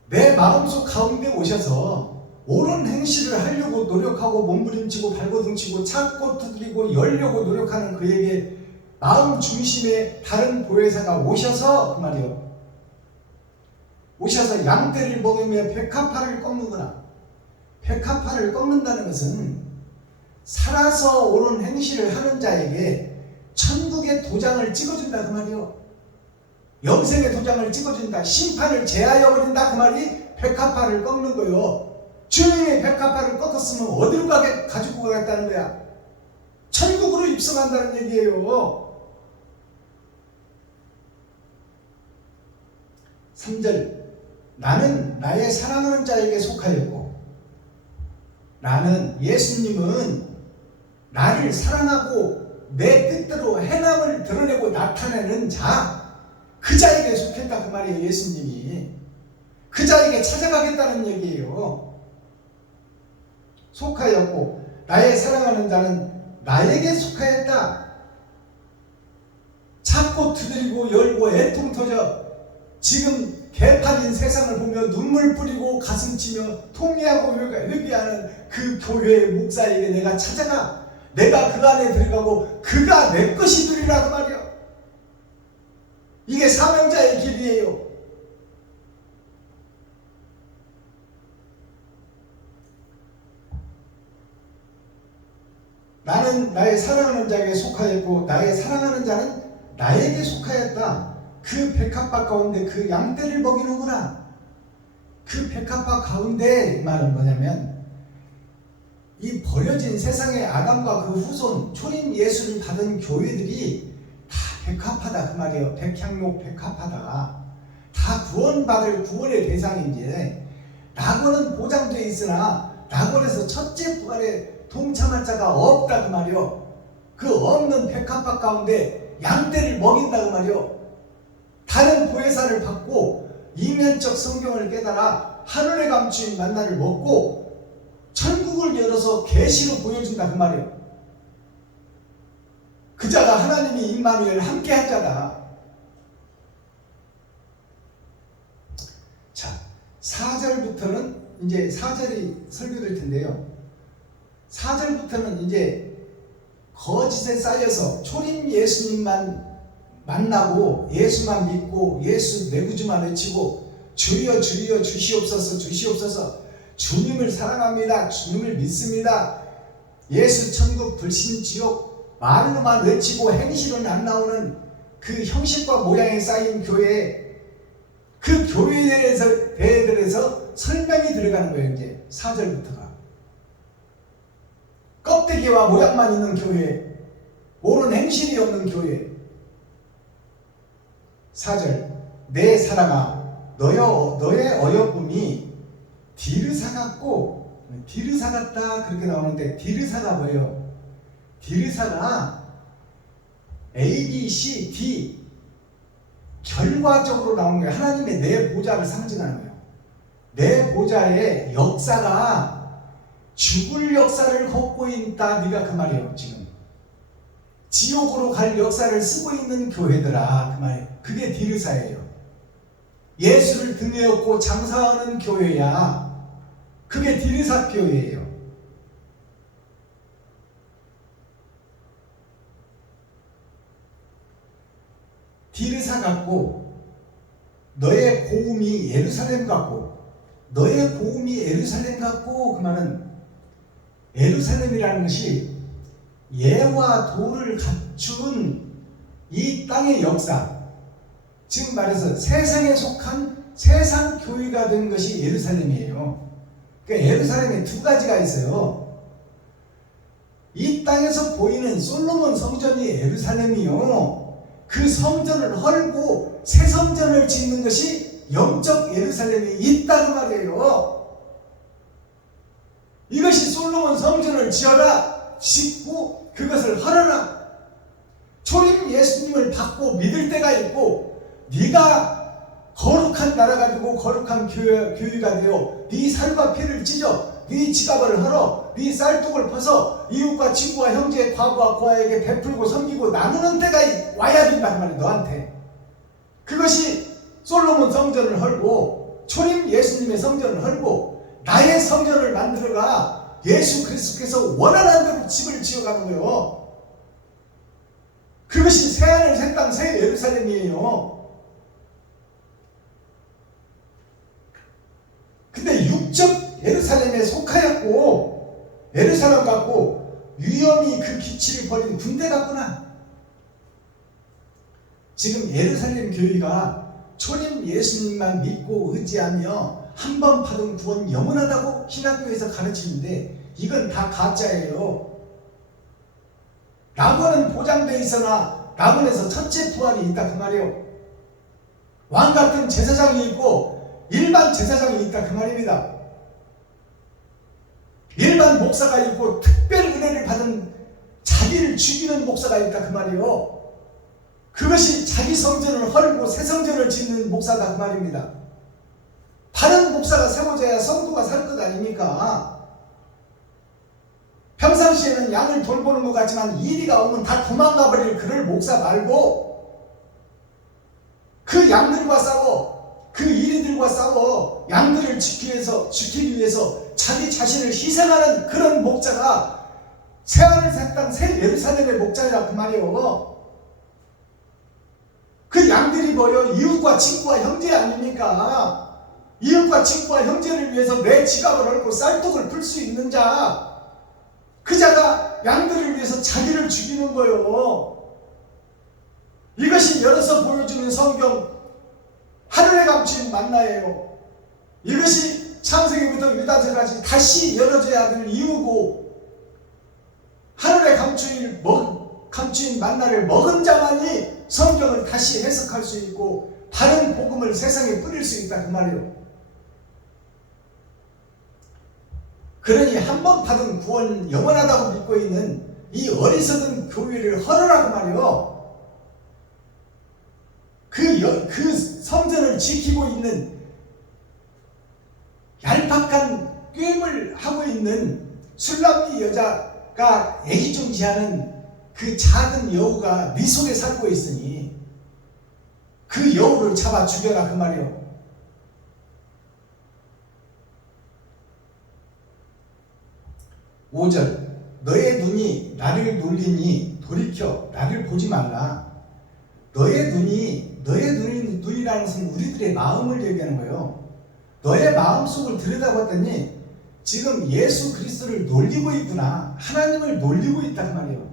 내 마음속 가운데 오셔서 옳은 행실을 하려고 노력하고 몸부림치고 발버둥치고 찾고 두드리고 열려고 노력하는 그에게 마음 중심에 다른 보혜사가 오셔서 그 말이요. 오셔서 양떼를 먹이며 백합화를 꺾는구나. 백합화를 꺾는다는 것은 살아서 옳은 행실을 하는 자에게 천국의 도장을 찍어준다 그 말이요. 영생의 도장을 찍어준다. 심판을 제하여 버린다 그 말이 백합화를 꺾는 거요. 주님의 백합화를 꺾었으면 어디로 가지고 가겠다는 거야? 천국으로 입성한다는 얘기예요. 3절 나는 나의 사랑하는 자에게 속하였고. 나는 예수님은 나를 사랑하고 내 뜻대로 행함을 드러내고 나타내는 자, 그 자에게 속했다 그 말이에요. 예수님이 그 자에게 찾아가겠다는 얘기예요. 속하였고 나의 사랑하는 자는 나에게 속하였다. 찾고 두드리고 열고 애통 터져 지금 개판인 세상을 보며 눈물 뿌리고 가슴 치며 통회하고 회개하는 그 교회의 목사에게 내가 찾아가. 내가 그 안에 들어가고 그가 내 것이 되리라 그 말이야. 이게 사명자의 길이에요. 나는 나의 사랑하는 자에게 속하였고 나의 사랑하는 자는 나에게 속하였다. 그 백합화 가운데 그 양떼를 먹이는구나. 그 백합화 가운데 이 말은 뭐냐면 이 버려진 세상의 아담과 그 후손 초림 예수를 받은 교회들이 다 백합화다 그 말이에요. 백향목 백합화다. 다 구원받을 구원의 대상인지 낙원은 보장되어 있으나 낙원에서 첫째 부활에 동참할 자가 없다 그 말이요. 그 없는 백합화 가운데 양떼를 먹인다 그 말이요. 다른 보혜사를 받고 이면적 성경을 깨달아 하늘에 감추인 만나를 먹고 천국을 열어서 계시로 보여준다 그 말이요. 그 자가 하나님이 임마누엘 함께 한 자다. 자, 4절부터는 이제 4절이 설교될 텐데요. 4절부터는 이제 거짓에 쌓여서 초림 예수님만 만나고 예수만 믿고 예수 내 구주만 외치고 주여 주여 주시옵소서 주시옵소서 주님을 사랑합니다. 주님을 믿습니다. 예수 천국 불신 지옥 말로만 외치고 행실은 안 나오는 그 형식과 모양에 쌓인 교회, 그 교회에 대해서 설명이 들어가는 거예요. 이제 4절부터가 껍데기와 모양만 있는 교회, 옳은 행실이 없는 교회. 4절 내 사랑아 너의 어여쁨이 디르사 같고, 디르사 같다 그렇게 나오는데 디르사가 뭐예요? 디르사가 A, B, C, D 결과적으로 나오는 거예요. 하나님의 내 보좌를 상징하는 거예요. 내 보좌의 역사가 죽을 역사를 걷고 있다. 네가 그 말이에요. 지금 지옥으로 갈 역사를 쓰고 있는 교회들아 그 말이에요. 그게 디르사예요. 예수를 등에 업고 장사하는 교회야. 그게 디르사 교회예요. 디르사 같고 너의 고음이 예루살렘 같고, 너의 고음이 예루살렘 같고, 그 말은 예루살렘이라는 것이 예와 도를 갖춘 이 땅의 역사, 즉 말해서 세상에 속한 세상 교회가 된 것이 예루살렘이에요. 그러니까 예루살렘에 두 가지가 있어요. 이 땅에서 보이는 솔로몬 성전이 예루살렘이요, 그 성전을 헐고 새 성전을 짓는 것이 영적 예루살렘이 있다는 말이에요. 이것이 솔로몬 성전을 지어라, 짓고 그것을 헐어라. 초림 예수님을 받고 믿을 때가 있고, 네가 거룩한 나라 가지고 거룩한 교회가 되어 네 살과 피를 찢어 네 지갑을 헐어 네 쌀독을 벗어 이웃과 친구와 형제 과부와 고아에게 베풀고 섬기고 나누는 때가 와야 된단 말이야, 너한테. 그것이 솔로몬 성전을 헐고 초림 예수님의 성전을 헐고 나의 성전을 만들어가 예수 그리스도께서 원하는 대로 집을 지어가는 거예요. 그것이 새하늘 새 땅 새 예루살렘이에요. 근데 육적 예루살렘에 속하였고 예루살렘 같고 위험이 그 기치를 버린 군대 같구나. 지금 예루살렘 교회가 초림 예수님만 믿고 의지하며 한 번 받은 구원 영원하다고 신학교에서 가르치는데 이건 다 가짜예요. 낙원은 보장되어 있으나 낙원에서 첫째 부활이 있다 그 말이에요. 왕 같은 제사장이 있고 일반 제사장이 있다 그 말입니다. 일반 목사가 있고 특별 은혜를 받은 자기를 죽이는 목사가 있다 그 말이에요. 그것이 자기 성전을 헐고 새 성전을 짓는 목사다 그 말입니다. 다른 목사가 세워져야 성도가 살 것 아닙니까? 평상시에는 양을 돌보는 것 같지만 일이가 오면 다 도망가 버릴 그럴 목사 말고 그 양들과 싸워, 그 이리들과 싸워 양들을 지키기 위해서 자기 자신을 희생하는 그런 목자가 새하늘 새 땅 새 예루살렘의 목자이라 그 말이에요. 그 양들이 뭐요? 이웃과 친구와 형제 아닙니까? 이웃과 친구와 형제를 위해서 내 지갑을 헐고 쌀독을 풀 수 있는 자, 그 자가 양들을 위해서 자기를 죽이는 거예요. 이것이 열어서 보여주는 성경 하늘에 감춘 만나예요. 이것이 창세기부터 유다서까지 다시 열어져야 될 이유고, 하늘에 감추인 만나를 먹은 자만이 성경을 다시 해석할 수 있고 다른 복음을 세상에 뿌릴 수 있다 그 말이에요. 그러니 한 번 받은 구원 영원하다고 믿고 있는 이 어리석은 교회를 헐으라고 말이에요. 그 성전을 지키고 있는 얄팍한 꾀임을 하고 있는 술람기 여자가 애기중지하는 그 작은 여우가 네 속에 살고 있으니 그 여우를 잡아 죽여라 그 말이에요. 5절 너의 눈이 나를 놀리니 돌이켜 나를 보지 말라. 너의 눈이라는 것은 우리들의 마음을 얘기하는 거예요. 너의 마음속을 들여다봤더니 지금 예수 그리스도를 놀리고 있구나. 하나님을 놀리고 있다 그 말이에요.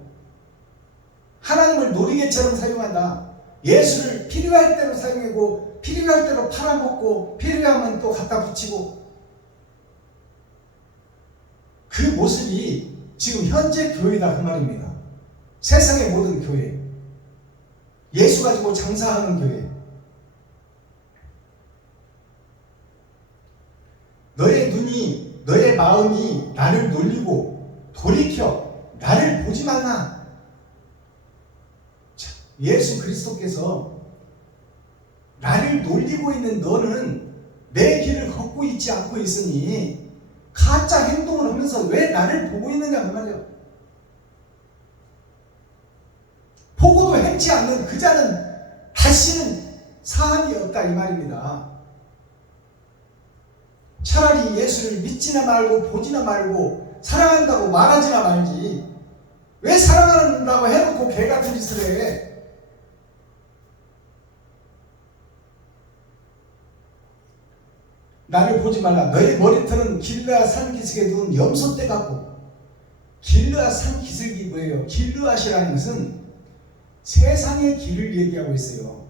하나님을 놀이개처럼 사용한다. 예수를 필요할 대로 사용하고 필요할 대로 팔아먹고 필요하면 또 갖다 붙이고, 그 모습이 지금 현재 교회다 그 말입니다. 세상의 모든 교회, 예수 가지고 장사하는 교회. 너의 마음이 나를 놀리고 돌이켜 나를 보지 말라. 예수 그리스도께서 나를 놀리고 있는 너는 내 길을 걷고 있지 않고 있으니 가짜 행동을 하면서 왜 나를 보고 있느냐 그 말이에요. 보고도 행치 않는 그 자는 다시는 사함이 없다 이 말입니다. 차라리 예수를 믿지나 말고 보지나 말고 사랑한다고 말하지나 말지, 왜 사랑한다고 해놓고 개같은 짓을 해. 나를 보지 말라. 너의 머리털은 길라 산기슭에 누운 염소떼 같고 길르앗 산 기슭이 뭐예요? 길르앗이라는 것은 세상의 길을 얘기하고 있어요.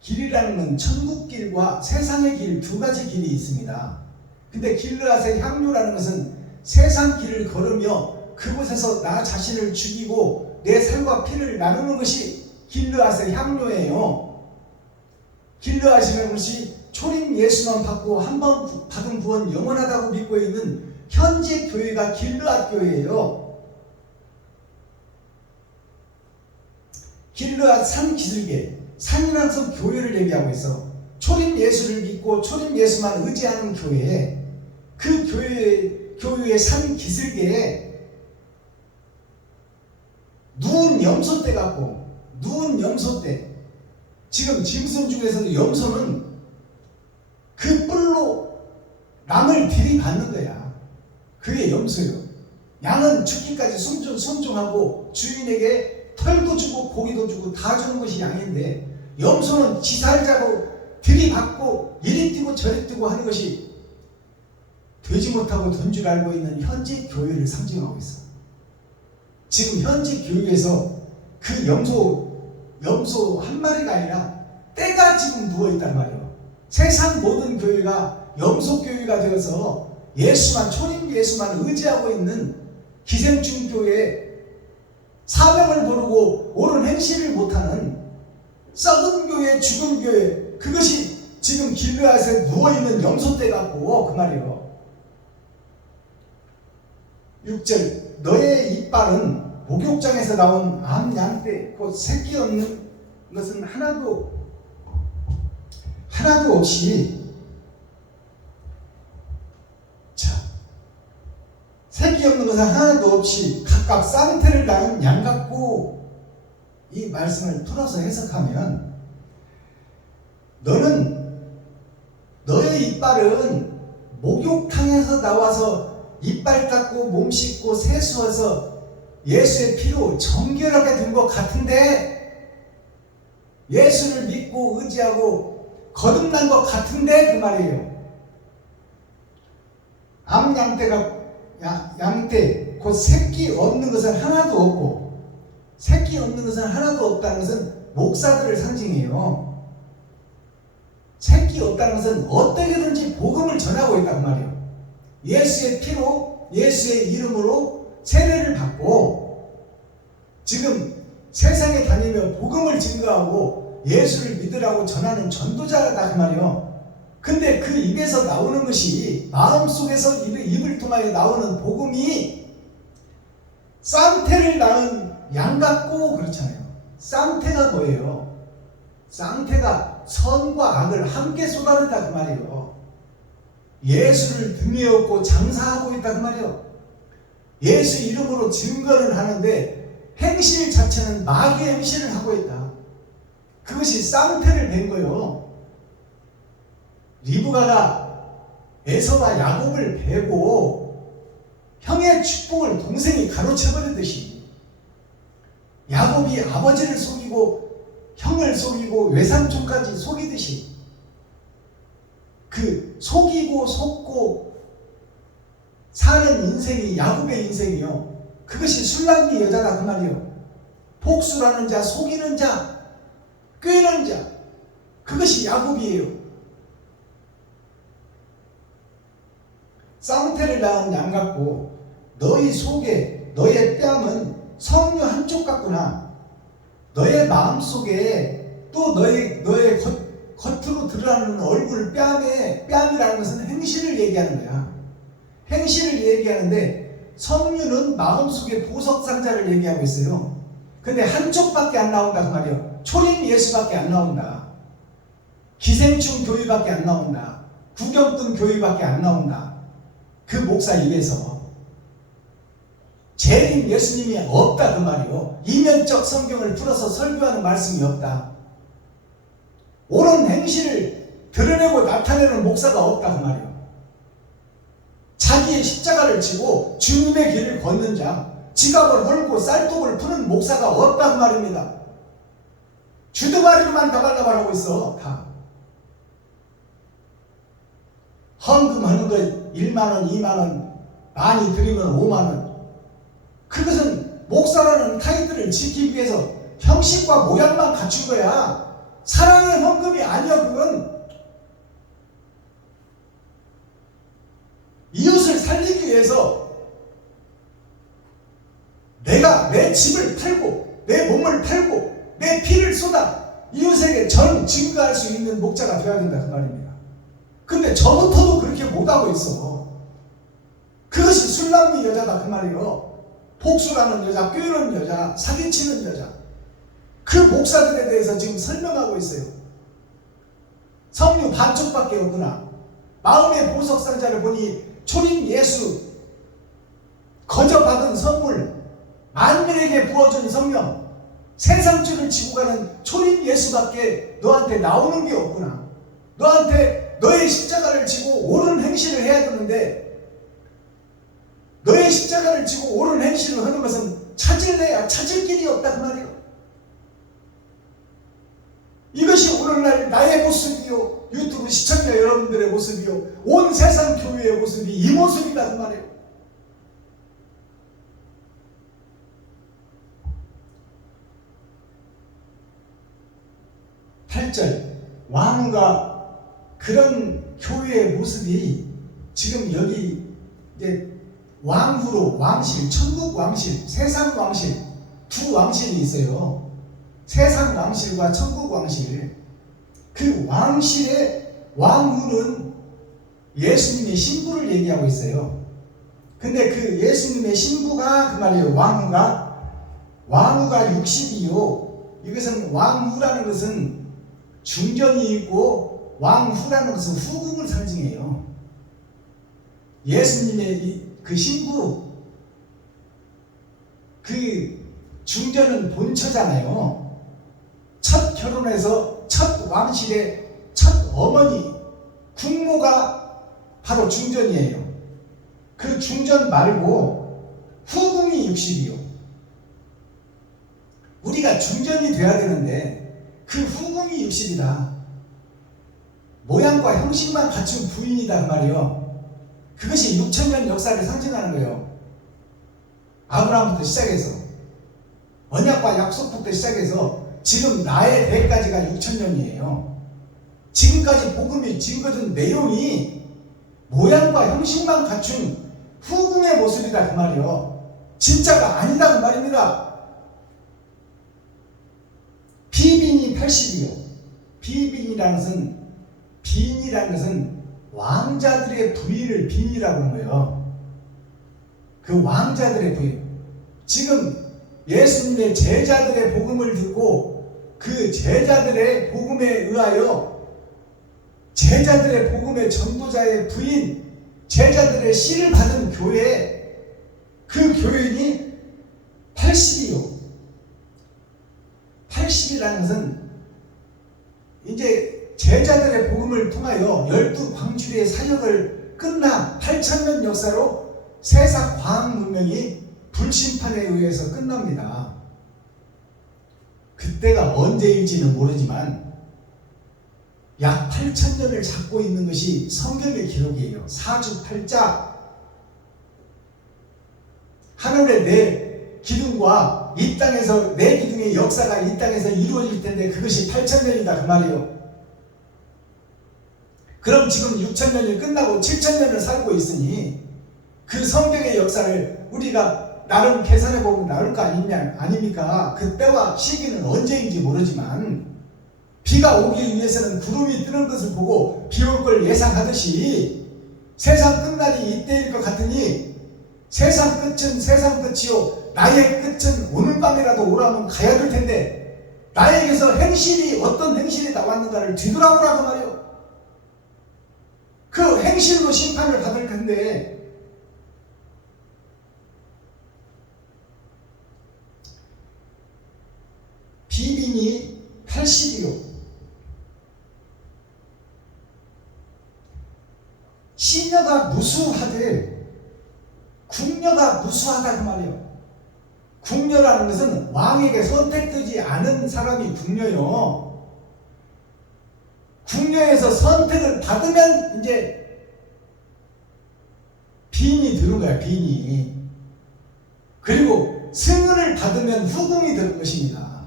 길이라는 건 천국길과 세상의 길 두 가지 길이 있습니다. 근데 길르앗의 향료라는 것은 세상 길을 걸으며 그곳에서 나 자신을 죽이고 내 살과 피를 나누는 것이 길르앗의 향료예요. 길르앗이라는 것이 초림 예수만 받고 한 번 받은 구원 영원하다고 믿고 있는 현재 교회가 길르앗 교회예요. 길르앗 산 기슭에 산이라는 것은 교회를 얘기하고 있어. 초림 예수를 믿고 초림 예수만 의지하는 교회에 그 교회의 산 기슭에 누운 염소떼 같고 누운 염소떼. 지금 짐승 중에서도 염소는 그 뿔로 남을 들이받는 거야. 그게 염소예요. 양은 죽기까지 순종하고 주인에게 털도 주고 고기도 주고 다 주는 것이 양인데 염소는 지살자고 들이받고 이리 뛰고 저리 뛰고 하는 것이 되지 못하고 돈 줄 알고 있는 현재 교회를 상징하고 있어. 지금 현재 교회에서 그 염소 한 마리가 아니라 떼가 지금 누워있단 말이에요. 세상 모든 교회가 염소 교회가 되어서 초림 예수만 의지하고 있는 기생충 교회, 사명을 모르고 옳은 행실을 못하는 썩은 교회, 죽은 교회, 그것이 지금 길르앗에 누워있는 염소떼 같고 그 말이에요. 6절 너의 이빨은 목욕장에서 나온 암양떼 곧 새끼 없는 것은 하나도 없이 새끼 없는 것은 하나도 없이 각각 쌍태를 낳은 양 같고, 이 말씀을 풀어서 해석하면 너의 이빨은 목욕탕에서 나와서 이빨 닦고 몸 씻고 세수해서 예수의 피로 정결하게 된 것 같은데, 예수를 믿고 의지하고 거듭난 것 같은데 그 말이에요. 양떼 곧 새끼 없는 것은 하나도 없고, 새끼 없는 것은 하나도 없다는 것은 목사들을 상징해요. 새끼 없다는 것은 어떻게든지 복음을 전하고 있단 말이에요. 예수의 피로 예수의 이름으로 세례를 받고 지금 세상에 다니며 복음을 증거하고 예수를 믿으라고 전하는 전도자다 그 말이에요. 근데 그 입에서 나오는 것이, 마음속에서 입을 통하여 나오는 복음이 쌍태를 낳은 양 같고 그렇잖아요. 쌍태가 뭐예요? 쌍태가 선과 악을 함께 쏟아낸다 그 말이에요. 예수를 등에 업고 장사하고 있다 그 말이에요. 예수 이름으로 증거를 하는데 행실 자체는 마귀의 행실을 하고 있다. 그것이 쌍태를 낸 거예요. 리브가가 에서와 야곱을 베고 형의 축복을 동생이 가로채버리듯이, 야곱이 아버지를 속이고 형을 속이고 외삼촌까지 속이듯이, 그 속이고 속고 사는 인생이 야곱의 인생이요, 그것이 술랑미 여자다 그 말이요. 복수라는 자, 속이는 자, 꾀는 자, 그것이 야곱이에요. 쌍태를 낳은 양 같고 너희 속에, 너의 뺨은 성류 한쪽 같구나. 너의 마음 속에 또 너의 겉으로 드러나는 얼굴, 뺨이라는 것은 행실을 얘기하는 거야. 행실을 얘기하는데 성류는 마음속에 보석상자를 얘기하고 있어요. 근데 한쪽밖에 안 나온다 그 말이에요. 초림 예수밖에 안 나온다. 기생충 교회밖에 안 나온다. 구경꾼 교회밖에 안 나온다. 그 목사 입에서 재림 예수님이 없다 그 말이요. 이면적 성경을 풀어서 설교하는 말씀이 없다. 옳은 행실을 드러내고 나타내는 목사가 없다 그 말이요. 자기의 십자가를 지고 주님의 길을 걷는 자, 지갑을 헐고 쌀독을 푸는 목사가 없다 그 말입니다. 주둥아리로만 다발다발하고 있어. 다 헌금하는 거 1만원 2만원 많이 드리면 5만원, 그것은 목사라는 타이틀을 지키기 위해서 형식과 모양만 갖춘 거야. 사랑의 헌금이 아니야. 그건 이웃을 살리기 위해서 내가 내 집을 팔고 내 몸을 팔고 내 피를 쏟아 이웃에게 증거할 수 있는 목자가 되어야 된다 그 말입니다. 근데 저부터도 그렇게 못하고 있어. 그것이 술남미 여자다 그 말이에요. 복수라는 여자, 꿰는 여자, 사기치는 여자. 그 목사들에 대해서 지금 설명하고 있어요. 성류 반쪽밖에 없구나. 마음의 보석상자를 보니 초림 예수, 거저받은 선물, 만민에게 부어준 성령, 세상줄을 지고 가는 초림 예수밖에 너한테 나오는 게 없구나. 너한테 너의 십자가를 지고 옳은 행실을 해야 되는데 너의 십자가를 지고 옳은 행실을 하는 것은 찾을 길이 없다 그 말이에요. 이것이 오늘날 나의 모습이요, 유튜브 시청자 여러분들의 모습이요, 온 세상 교회의 모습이 이 모습이다 그 말이에요. 왕과 그런 교회의 모습이 지금 여기 이제 왕후로 왕실, 천국 왕실, 세상 왕실 두 왕실이 있어요. 세상 왕실과 천국 왕실. 그 왕실의 왕후는 예수님의 신부를 얘기하고 있어요. 근데 그 예수님의 신부가 그 말이에요. 왕후가 60이요. 이것은 왕후라는 것은 중전이 있고 왕후라는 것은 후궁을 상징해요. 예수님의 그 신부, 그 중전은 본처잖아요. 첫 결혼해서 첫 왕실의 첫 어머니, 국모가 바로 중전이에요. 그 중전 말고 후궁이 60이요. 우리가 중전이 돼야 되는데 그 후궁이 60이다. 모양과 형식만 갖춘 부인이다 그 말이요. 그것이 6,000년 역사를 상징하는 거예요. 아브라함부터 시작해서 언약과 약속부터 시작해서 지금 나의 대까지가 6,000년이에요. 지금까지 복음이 증거된 내용이 모양과 형식만 갖춘 후궁의 모습이다 그 말이요. 진짜가 아니다 그 말입니다. 비빈이 80이요. 빈이라는 것은 왕자들의 부인을 빈이라고 하는 거예요. 그 왕자들의 부인. 지금 예수님의 제자들의 복음을 듣고 그 제자들의 복음에 의하여 제자들의 복음의 전도자의 부인, 제자들의 씨를 받은 교회, 그 교인이 80이요. 80이라는 것은 이제 제자들의 복음을 통하여 12광주리의 사역을 끝난 8,000년 역사로 세상 과학 문명이 불심판에 의해서 끝납니다. 그때가 언제일지는 모르지만 약 8,000년을 잡고 있는 것이 성경의 기록이에요. 사주팔자. 하늘의 내 기둥과 이 땅에서 내 기둥의 역사가 이 땅에서 이루어질 텐데 그것이 8,000년이다 그 말이에요. 그럼 지금 6,000년이 끝나고 7,000년을 살고 있으니 그 성경의 역사를 우리가 나름 계산해보면 나올 거 아닙니까? 그때와 시기는 언제인지 모르지만 비가 오기 위해서는 구름이 뜨는 것을 보고 비 올 걸 예상하듯이 세상 끝날이 이때일 것 같으니 세상 끝은 세상 끝이요 나의 끝은 오늘 밤이라도 오라면 가야 될 텐데 나에게서 행실이 어떤 행실이 나왔는가를 뒤돌아보라고 말이요. 그 행실로 심판을 받을 텐데 비빈이 80이요. 시녀가 무수하되 궁녀가 무수하다 그 말이에요. 궁녀라는 것은 왕에게 선택되지 않은 사람이 궁녀요. 궁녀에서 선택을 받으면 이제 빈이 드는 거야. 빈이. 그리고 승은을 받으면 후궁이 되는 것입니다.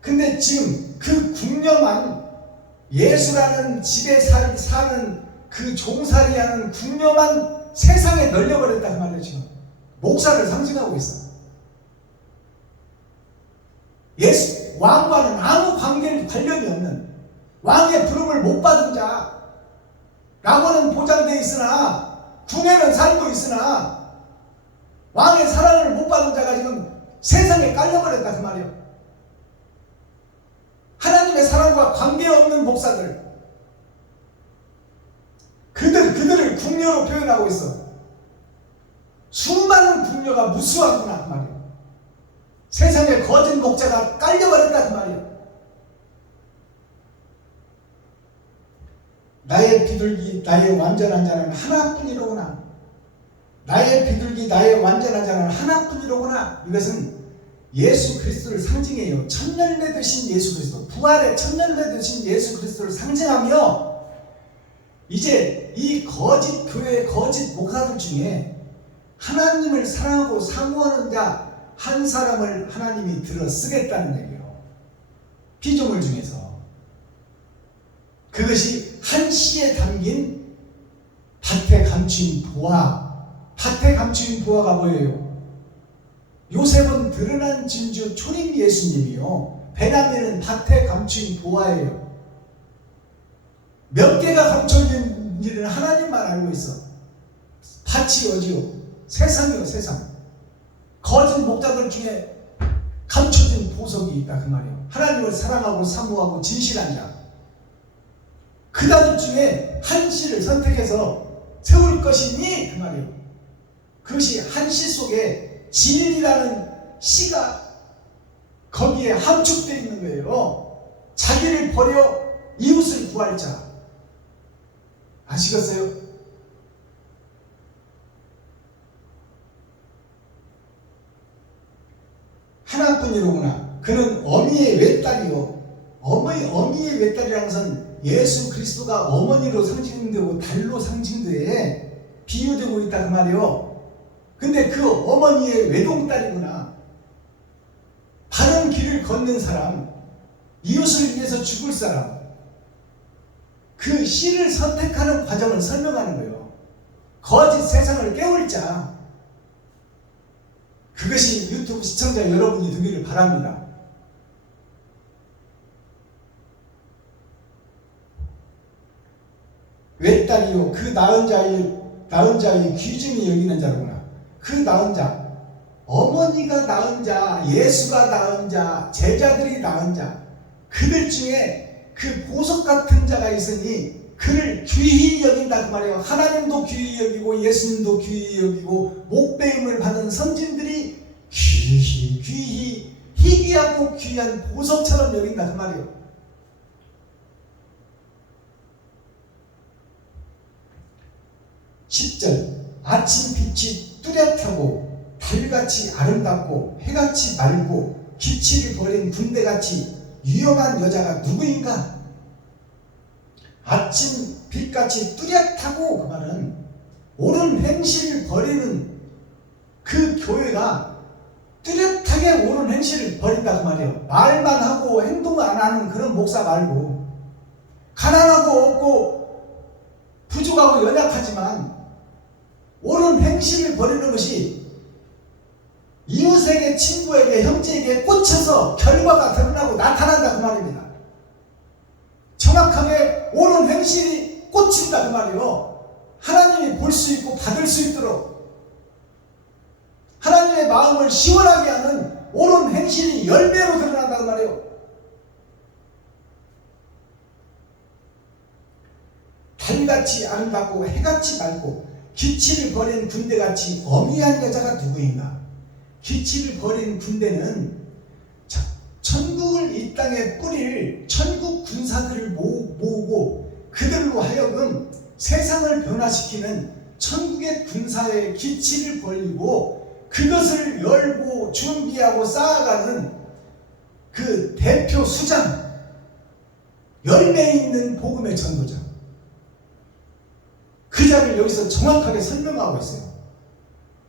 근데 지금 그 궁녀만, 예수라는 집에 사는 그 종살이하는 궁녀만 세상에 널려버렸다 그 말이에요. 지금 목사를 상징하고 있어. 예수 왕과는 아무 관련이 없는, 왕의 부름을 못 받은 자, 라고는 보장되어 있으나 궁에는 살고 있으나 왕의 사랑을 못 받은 자가 지금 세상에 깔려버렸다 그 말이에요. 하나님의 사랑과 관계없는 목사들, 그들을 궁녀로 표현하고 있어. 수많은 궁녀가 무수하구나 그 말이에요. 세상에 거짓 목자가 깔려버렸다 그 말이에요. 나의 비둘기 나의 완전한 자는 하나뿐이로구나. 나의 비둘기 나의 완전한 자는 하나뿐이로구나. 이것은 예수 그리스도를 상징해요. 천년매 되신 예수 그리스도, 부활의 천년매 되신 예수 그리스도를 상징하며, 이제 이 거짓 교회 거짓 목사들 중에 하나님을 사랑하고 사모하는 자 한 사람을 하나님이 들어 쓰겠다는 얘기예요. 피조물 중에서. 그것이 한 시에 담긴 밭에 감추인 보화. 밭에 감추인 보화가 뭐예요? 요셉은 드러난 진주 초림 예수님이요, 베냐민은 밭에 감추인 보화예요. 몇 개가 감춰있는지는 하나님만 알고 있어. 밭이 어디요? 세상이요, 세상. 거짓 목자들 중에 감춰진 보석이 있다 그 말이에요. 하나님을 사랑하고 사모하고 진실한 자, 그들 중에 한 씨를 선택해서 세울 것이니 그 말이에요. 그것이 한 씨 속에 진리라는 씨가 거기에 함축되어 있는 거예요. 자기를 버려 이웃을 구할 자. 아시겠어요? 하나뿐이로구나. 그는 어미의 외딸이요. 어미의 외딸이라는 것은 예수 그리스도가 어머니로 상징되고 달로 상징돼 비유되고 있다 그 말이요. 근데 그 어머니의 외동딸이구나. 바른 길을 걷는 사람, 이웃을 위해서 죽을 사람, 그 씨를 선택하는 과정을 설명하는 거예요. 거짓 세상을 깨울 자. 그것이 유튜브 시청자 여러분이 되기를 바랍니다. 외딸이요, 그 낳은 자의 귀중히 여기는 자로구나. 그 낳은 자, 어머니가 낳은 자, 예수가 낳은 자, 제자들이 낳은 자, 그들 중에 그 보석 같은 자가 있으니 그를 귀히 여긴다 그 말이에요. 하나님도 귀히 여기고 예수님도 귀히 여기고 목배임을 받은 선진들이 귀히 희귀하고 귀한 보석처럼 여긴다 그 말이에요. 10절, 아침 빛이 뚜렷하고 달같이 아름답고 해같이 맑고 기치를 버린 군대같이 위험한 여자가 누구인가? 아침 빛같이 뚜렷하고, 그 말은 옳은 행실을 벌이는 그 교회가 뚜렷하게 옳은 행실을 벌인다 그 말이에요. 말만 하고 행동 안 하는 그런 목사 말고, 가난하고 없고 부족하고 연약하지만 옳은 행실을 벌이는 것이 이웃에게, 친구에게, 형제에게 꽂혀서 결과가 드러나고 나타난다 그 말입니다. 정확하게 옳은 행실이 꽂힌다 그 말이에요. 하나님이 볼 수 있고 받을 수 있도록 하나님의 마음을 시원하게 하는 옳은 행실이 열매로 드러난다 그 말이에요. 달같이 아름답고 해같이 맑고 기치를 버린 군대같이 어미한 여자가 누구인가? 기치를 버린 군대는 천국을 이 땅에 뿌릴 천국 군사들을 모으고 그들로 하여금 세상을 변화시키는 천국의 군사의 기치를 벌이고 그것을 열고 준비하고 쌓아가는 그 대표 수장, 열매 있는 복음의 전도자, 그 자를 여기서 정확하게 설명하고 있어요.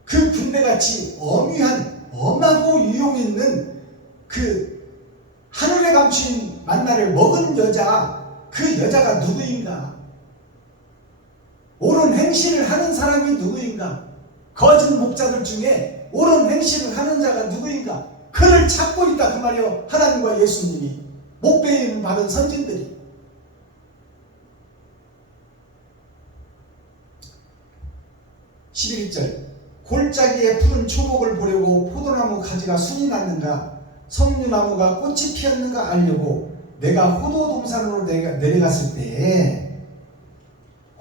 그 군대같이 엄위한 엄하고 유용 있는 그 하늘에 감춘 만나를 먹은 여자, 그 여자가 누구인가? 옳은 행실을 하는 사람이 누구인가? 거짓 목자들 중에 옳은 행실을 하는 자가 누구인가? 그를 찾고 있다 그 말이요. 하나님과 예수님이 목배임 받은 선진들이. 11절 골짜기에 푸른 초목을 보려고 포도나무 가지가 순이 났는가 석류나무가 꽃이 피었는가 알려고 내가 호도동산으로 내려갔을 때에,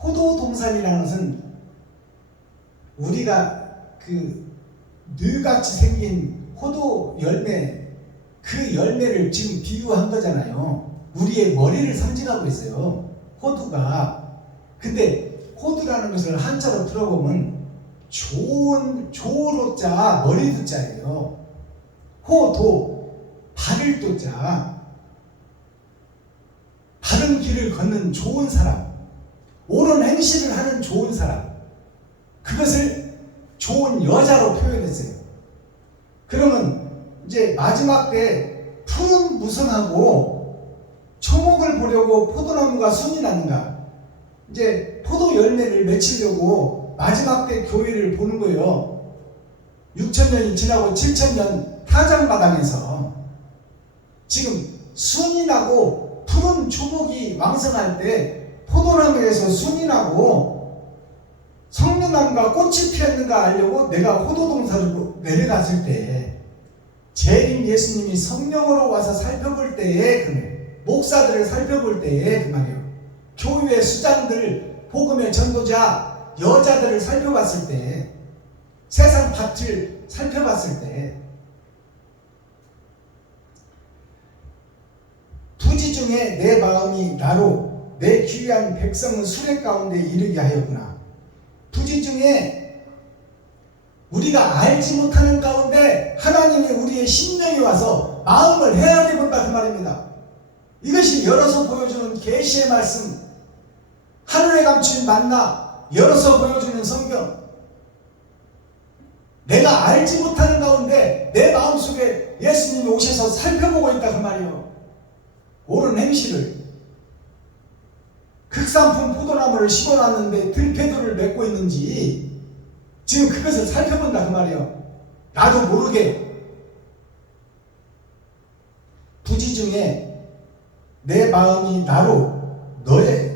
호도동산이라는 것은 우리가 그 뇌같이 생긴 호도 열매, 그 열매를 지금 비유한 거잖아요. 우리의 머리를 상징하고 있어요, 호두가. 근데 호두라는 것을 한자로 들어보면 좋은, 조로자, 머리두자예요. 호도, 바를 도자. 바른 길을 걷는 좋은 사람, 옳은 행실을 하는 좋은 사람, 그것을 좋은 여자로 표현했어요. 그러면 이제 마지막 때 푸른 무성하고 초목을 보려고 포도나무가 순이 났는가, 이제 포도 열매를 맺히려고 마지막 때 교회를 보는 거예요. 6,000년이 지나고 7,000년 타작마당에서 지금 순이 나고 푸른 초목이 왕성할 때 포도나무에서 순이 나고 석류나무가 꽃이 피었는가 알려고 내가 호도동산으로 내려갔을 때, 재림 예수님이 성령으로 와서 살펴볼 때에, 목사들을 살펴볼 때에 그 말이에요. 교회 수장들, 복음의 전도자, 여자들을 살펴봤을 때, 세상 밭을 살펴봤을 때, 부지 중에 내 마음이 나로 내 귀한 백성은 수레 가운데 이르게 하였구나. 부지 중에 우리가 알지 못하는 가운데 하나님이 우리의 심령에 와서 마음을 헤아려 본다 그 말입니다. 이것이 열어서 보여주는 계시의 말씀, 하늘에 감춘 만나 열어서 보여주는 성경. 내가 알지 못하는 가운데 내 마음속에 예수님이 오셔서 살펴보고 있다 그 말이에요. 옳은 행실을. 극산품 포도나무를 심어놨는데 들깨들을 맺고 있는지 지금 그것을 살펴본다 그 말이에요. 나도 모르게. 부지 중에 내 마음이 나로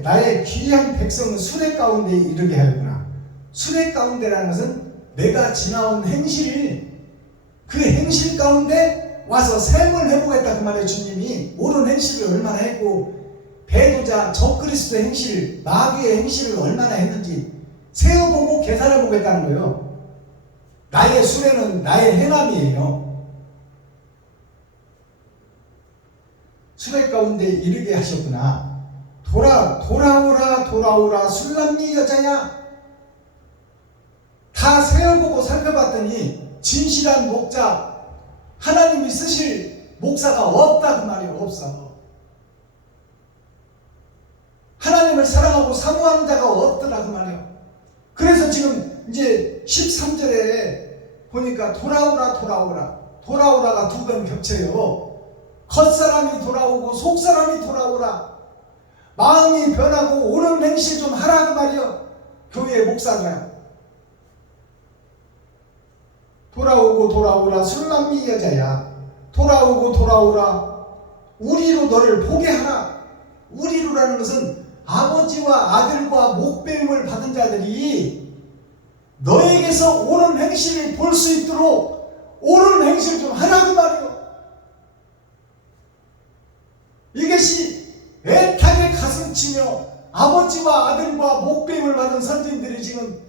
나의 귀한 백성은 수레 가운데 이르게 하였구나. 수레 가운데라는 것은 내가 지나온 행실, 그 행실 가운데 와서 셈을 해보겠다 그 말이에요. 주님이 옳은 행실을 얼마나 했고, 배도자 적그리스도 행실, 마귀의 행실을 얼마나 했는지 세어보고 계산해보겠다는 거예요. 나의 수레는 나의 행함이에요. 수레 가운데 이르게 하셨구나. 돌아오라 술람미 여자야. 다 세어보고 살펴봤더니 진실한 목자, 하나님이 쓰실 목사가 없다 그 말이에요. 없어. 하나님을 사랑하고 사모하는 자가 없더라 그 말이에요. 그래서 지금 이제 13절에 보니까 돌아오라가 두 번 겹쳐요. 겉사람이 돌아오고 속사람이 돌아오라. 마음이 변하고 옳은 행실 좀 하라 그 말이에요. 교회의 목사가. 돌아오라 술람미 여자야. 돌아오라 우리로 너를 보게 하라. 우리로라는 것은 아버지와 아들과 목배임을 받은 자들이 너에게서 옳은 행실을 볼 수 있도록 옳은 행실 좀 하라 그 말이에요. 이것이 애타게 가슴치며 아버지와 아들과 목배임을 받은 선진들이 지금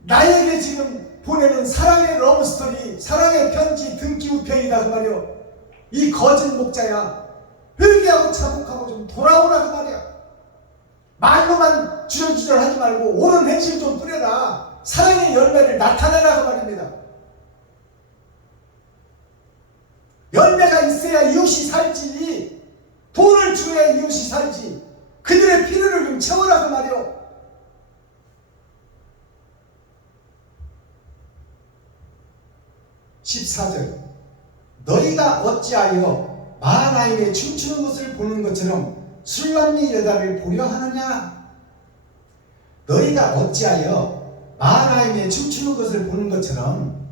나에게 지금 보내는 사랑의 러브스토리, 사랑의 편지 등기우편이다 그 말이요. 이 거짓 목자야, 회개하고 자복하고 좀 돌아오라 그 말이야. 말로만 주절주절 하지 말고 옳은 행실 좀 뿌려라. 사랑의 열매를 나타내라 그 말입니다. 열매가 있어야 이웃이 살지. 돈을 줘야 이웃이 살지. 그들의 필요를 좀 채워라 그 말이요. 14절 너희가 어찌하여 마하나임에 춤추는 것을 보는 것처럼 술남미 여자를 보려 하느냐? 너희가 어찌하여 마하나임에 춤추는 것을 보는 것처럼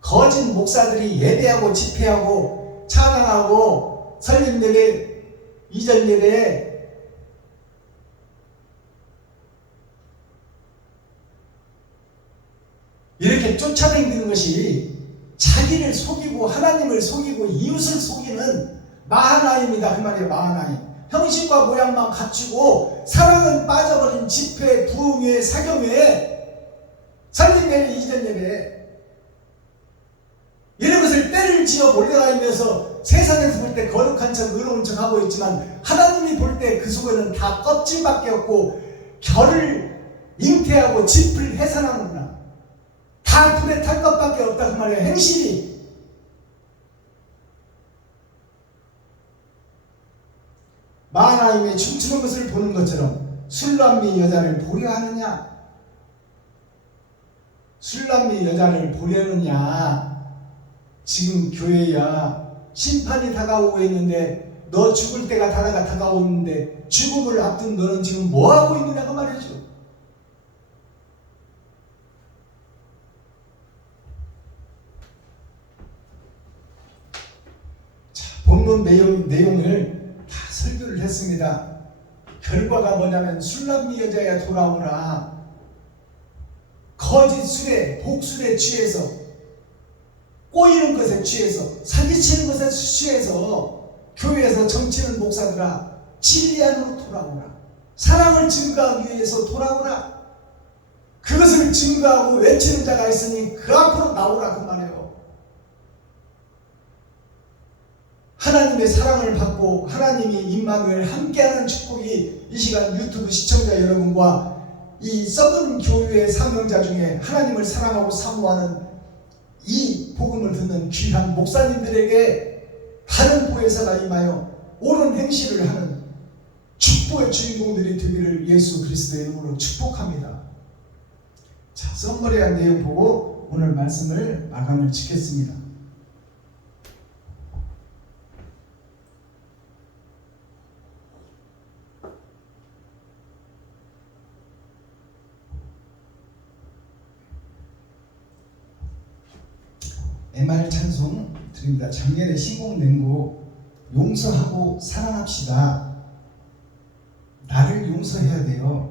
거짓 목사들이 예배하고 집회하고 찬양하고 설립 예배, 이전 예배에 이렇게 쫓아다니는 것이 자기를 속이고 하나님을 속이고 이웃을 속이는 마하나임이다 그 말이에요. 마하나임. 형식과 모양만 갖추고 사랑은 빠져버린 집회, 부흥회, 사경회, 설립예배, 이전예배 이런 것을 때를 지어 몰려다니면서 세상에서 볼 때 거룩한 척 의로운 척 하고 있지만 하나님이 볼 때 그 속에는 다 껍질밖에 없고 결을 잉태하고 짚을 해산하는구나. 다 불에 탈 것밖에 없다 그 말이에요. 행실이. 마하나임에 춤추는 것을 보는 것처럼 술람미 여자를 보려 하느냐? 술람미 여자를 보려느냐? 지금 교회야 심판이 다가오고 있는데 너 죽을 때가 다가오는데 죽음을 앞둔 너는 지금 뭐하고 있느냐 그 말이죠. 본문 내용을 다 설교를 했습니다. 결과가 뭐냐면 술람미 여자야 돌아오라. 거짓 술에 복술에 취해서 꼬이는 것에 취해서 사기치는 것에 취해서 교회에서 정치는 목사들아 진리 안으로 돌아오라. 사랑을 증거하기 위해서 돌아오라. 그것을 증거하고 외치는 자가 있으니 그 앞으로 나오라 그 말이에요. 하나님의 사랑을 받고 하나님이 임마누엘 함께하는 축복이 이 시간 유튜브 시청자 여러분과 이 썩은 교회의 사명자 중에 하나님을 사랑하고 사모하는 이 복음을 듣는 귀한 목사님들에게 다른 보혜사가 임하여 옳은 행실을 하는 축복의 주인공들이 되기를 예수 그리스도의 이름으로 축복합니다. 자, 썸머리한 내용 보고 오늘 말씀을 마감을 짓겠습니다. MR 찬송 드립니다. 작년에 신곡낸 곡 용서하고 사랑합시다. 나를 용서해야 돼요.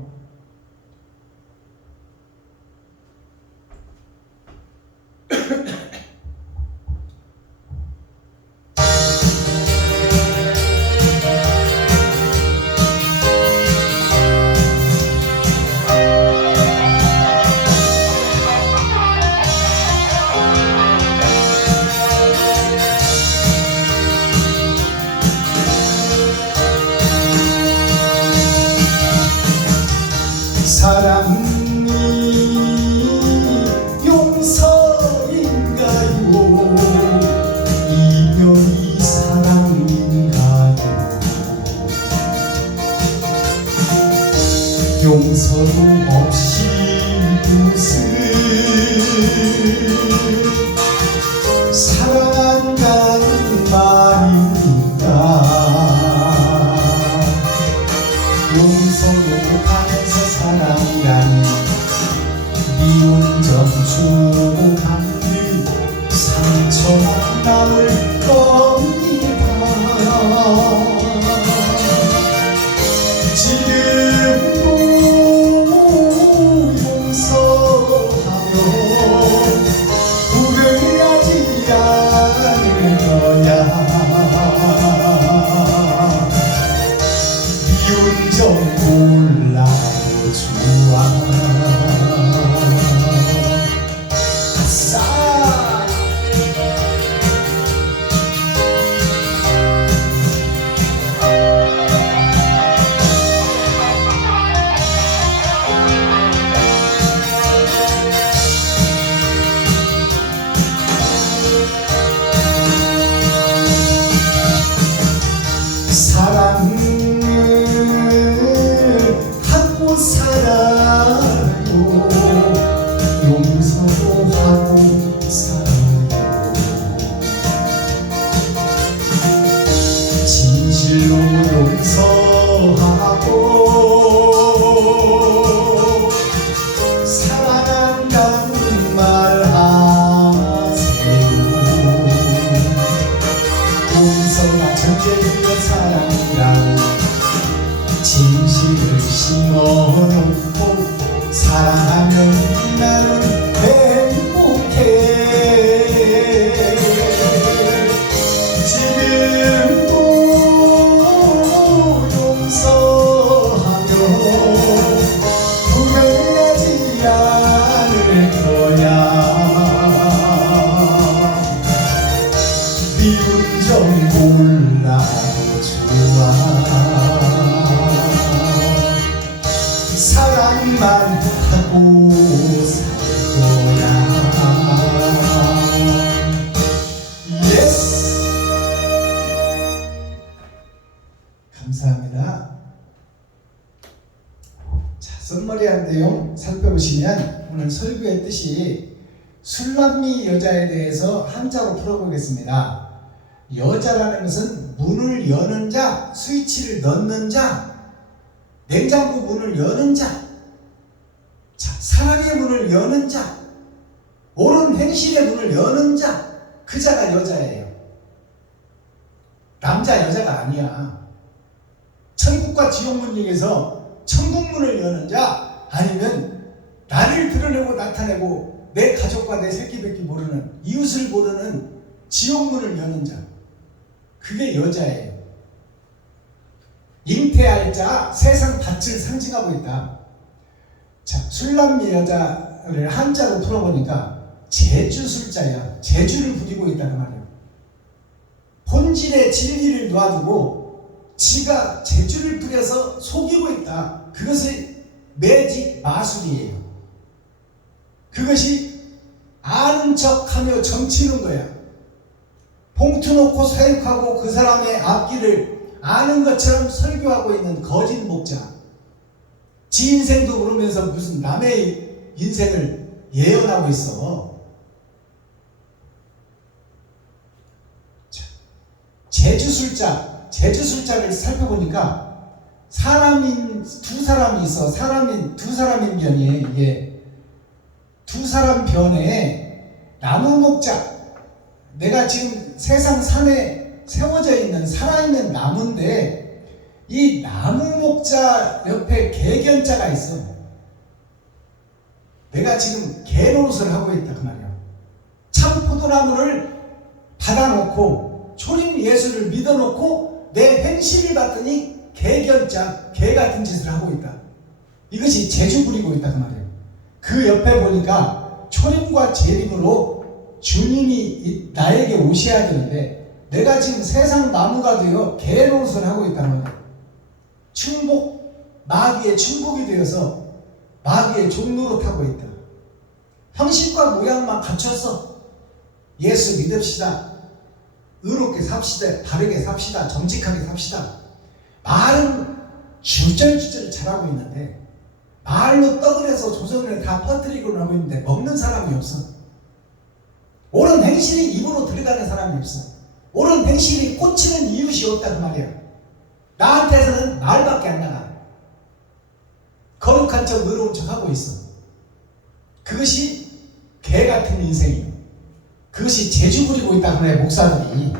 사랑이 용서인가요? 이별이 사랑인가요? 용서도 없이 무슨 사랑한다는 말입니까? 용서도 하면서 사랑이라니 미운 점 주고 받는 상처가 남을 겁니다. 지금도 용서하며 불행 대한 내용 살펴보시면 오늘 설교의 뜻이 술람미 여자에 대해서 한자로 풀어보겠습니다. 여자라는 것은 문을 여는 자, 스위치를 넣는 자, 냉장고 문을 여는 자, 사랑의 문을 여는 자, 옳은 행실의 문을 여는 자, 그 자가 여자예요. 남자 여자가 아니야. 천국과 지옥문 중에서 천국문을 여는 자, 아니면 나를 드러내고 나타내고 내 가족과 내 새끼밖에 모르는, 이웃을 모르는 지옥문을 여는 자, 그게 여자예요. 잉태할 자, 세상 밭을 상징하고 있다. 자, 술람미 여자를 한자로 풀어보니까 재주술자야. 재주를 부리고 있다는 말이에요. 본질의 진리를 놔두고 지가 재주를 부려서 속이고 있다. 그것이 매직 마술이에요. 그것이 아는 척하며 점치는 거야. 봉투 놓고 사육하고 그 사람의 앞길을 아는 것처럼 설교하고 있는 거짓 목자. 지 인생도 모르면서 무슨 남의 인생을 예언하고 있어. 재주술자를 살펴보니까 두 사람이 있어. 두 사람인 변이에 이게 두 사람 변에 나무 목자. 내가 지금 세상 산에 세워져 있는 살아있는 나무인데 이 나무 목자 옆에 개견자가 있어. 내가 지금 개노릇을 하고 있다 그 말이야. 참 포도나무를 받아놓고 초림 예수를 믿어놓고 내 행실을 봤더니 개견자, 개 같은 짓을 하고 있다. 이것이 재주 부리고 있다 그 말이에요. 그 옆에 보니까 초림과 재림으로 주님이 나에게 오셔야 되는데 내가 지금 세상 나무가 되어 개 노릇을 하고 있다는 거예요. 마귀의 충복이 되어서 마귀의 종노릇하고 있다. 형식과 모양만 갖췄어. 예수 믿읍시다. 의롭게 삽시다. 바르게 삽시다. 정직하게 삽시다. 말은 주절주절 잘하고 있는데 말로 떡을 해서 조선을 다 퍼뜨리고 하고 있는데 먹는 사람이 없어. 옳은 행실이 입으로 들어가는 사람이 없어. 옳은 행실이 꽂히는 이웃이 없다 그 말이야. 나한테서는 말밖에 안 나가. 거룩한 척 의로운 척 하고 있어. 그것이 개 같은 인생이에요. 그것이 재주 부리고 있다 그래. 목사들이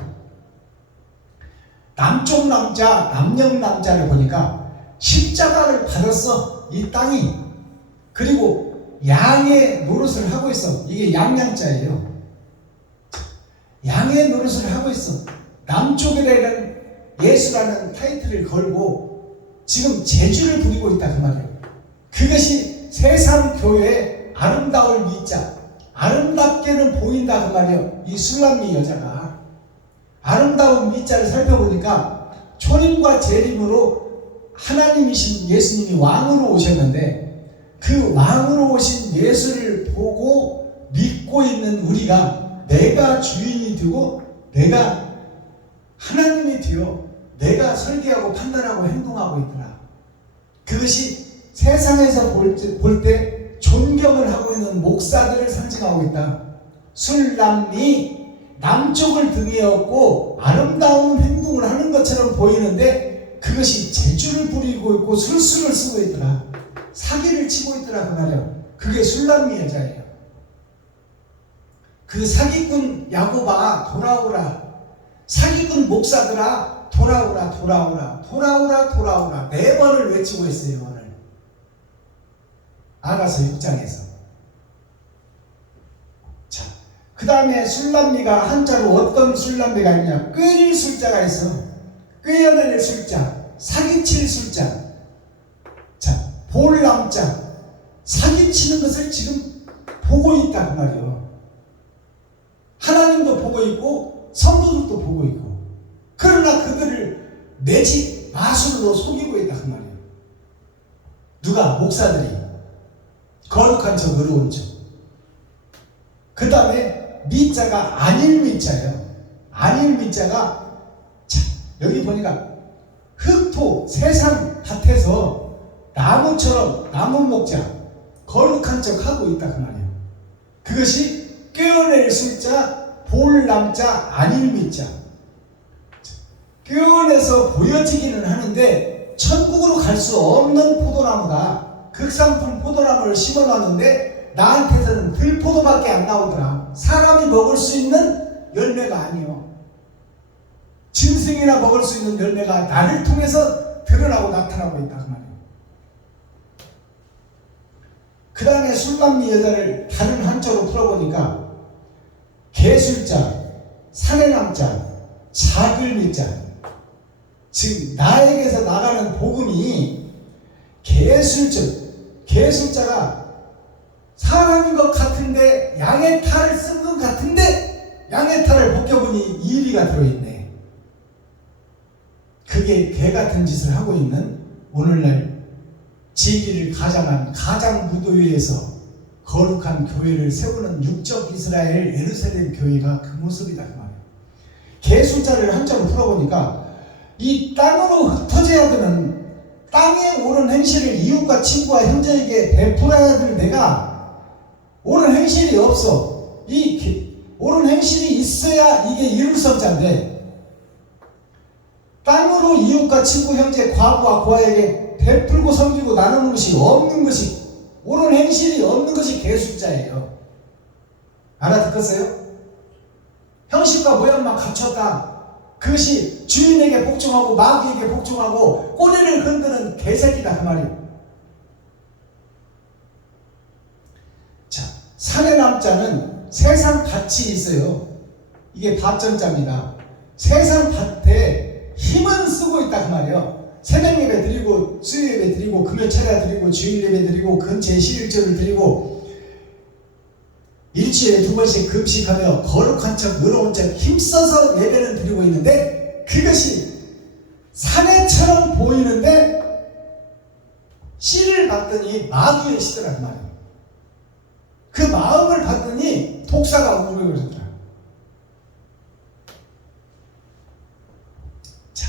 남쪽 남자, 남녘 남자를 보니까 십자가를 받았어. 이 땅이. 그리고 양의 노릇을 하고 있어. 이게 양양자예요. 양의 노릇을 하고 있어. 남쪽에는 예수라는 타이틀을 걸고 지금 재주를 부리고 있다 그 말이에요. 그것이 세상 교회의 아름다울 미자, 아름답게는 보인다 그 말이에요. 이 술람미 여자가 아름다운 미자를 살펴보니까 초림과 재림으로 하나님이신 예수님이 왕으로 오셨는데 그 왕으로 오신 예수를 보고 믿고 있는 우리가 내가 주인이 되고 내가 하나님이 되어 내가 설계하고 판단하고 행동하고 있더라. 그것이 세상에서 볼 때 존경을 하고 있는 목사들을 상징하고 있다. 술람미 남쪽을 등에 업고 아름다운 행동을 하는 것처럼 보이는데 그것이 재주를 부리고 있고 술수를 쓰고 있더라. 사기를 치고 있더라 그 말이야. 그게 술람미 여자예요. 그 사기꾼 야고바 돌아오라. 사기꾼 목사들아 돌아오라 돌아오라 돌아오라 돌아오라 4번을 외치고 있어요. 오늘 아가서 6장에서. 자, 그 다음에 술람미가 한자로 어떤 술람미가 있냐. 꾀릴 술자가 있어. 꾀어낼 술자, 사기칠 술자. 자, 볼남자, 사기치는 것을 지금 보고 있다 그 말이에요. 하나님도 보고 있고 성도들도 보고 있고. 그러나 그들을 매직 마술로 속이고 있다 그 말이에요. 누가? 목사들이. 거룩한 척 의로운 척. 그 다음에 미자가 안일 미자예요. 안일 미자가 여기 보니까 흙토 세상 밭에서 나무처럼 나무 목자 거룩한 척 하고 있다 그 말이에요. 그것이 꿰어낼 술자 볼남자 아닐미자. 꿰어내서 보여지기는 하는데 천국으로 갈 수 없는 포도나무다. 극상품 포도나무를 심어놨는데 나한테서는 들포도밖에 안 나오더라. 사람이 먹을 수 있는 열매가 아니요. 짐승이나 먹을 수 있는 열매가 나를 통해서 드러나고 나타나고 있다 그 말이에요. 그 다음에 술남미 여자를 다른 한자로 풀어보니까 개술자, 사내남자, 자글미자. 즉 나에게서 나가는 복음이 개술자가 사람인 것 같은데 양의 탈을 쓴 것 같은데 양의 탈을 벗겨보니 이리가 들어있네. 그게 개같은 짓을 하고 있는 오늘날 진리를 가장한 가장무도회에서 거룩한 교회를 세우는 육적 이스라엘 예루살렘 교회가 그 모습이다 그 말이에요. 개술자를 한자로 풀어보니까 이 땅으로 흩어져야 되는 땅에 옳은 행실을 이웃과 친구와 형제에게 베풀어야 될 내가 옳은 행실이 없어. 이 옳은 행실이 있어야 이게 이룰성자인데 땅으로 이웃과 친구 형제 과부와 고아에게 베풀고 섬기고 나누는 것이 없는 것이 옳은 행실이 없는 것이 개술자예요. 알아듣겠어요? 형식과 모양만 갖췄다. 그것이 주인에게 복종하고 마귀에게 복종하고 꼬리를 흔드는 개새끼다 그 말이에요. 자, 사내남자는 세상 밭이 있어요. 이게 밭전자입니다. 세상 밭에 힘은 쓰고 있다 그 말이에요. 새벽 예배 드리고 수요 예배 드리고 금요 차례 드리고 주일 예배 드리고 근처에 11조를 드리고 일주일에 2번씩 금식하며 거룩한 척 의로운 척 힘써서 예배는 드리고 있는데 그것이 사내처럼 보이는데 씨를 받더니 마귀의 씨더란 말이에요. 그 마음을 받더니 독사가 우르르 그러더라. 자,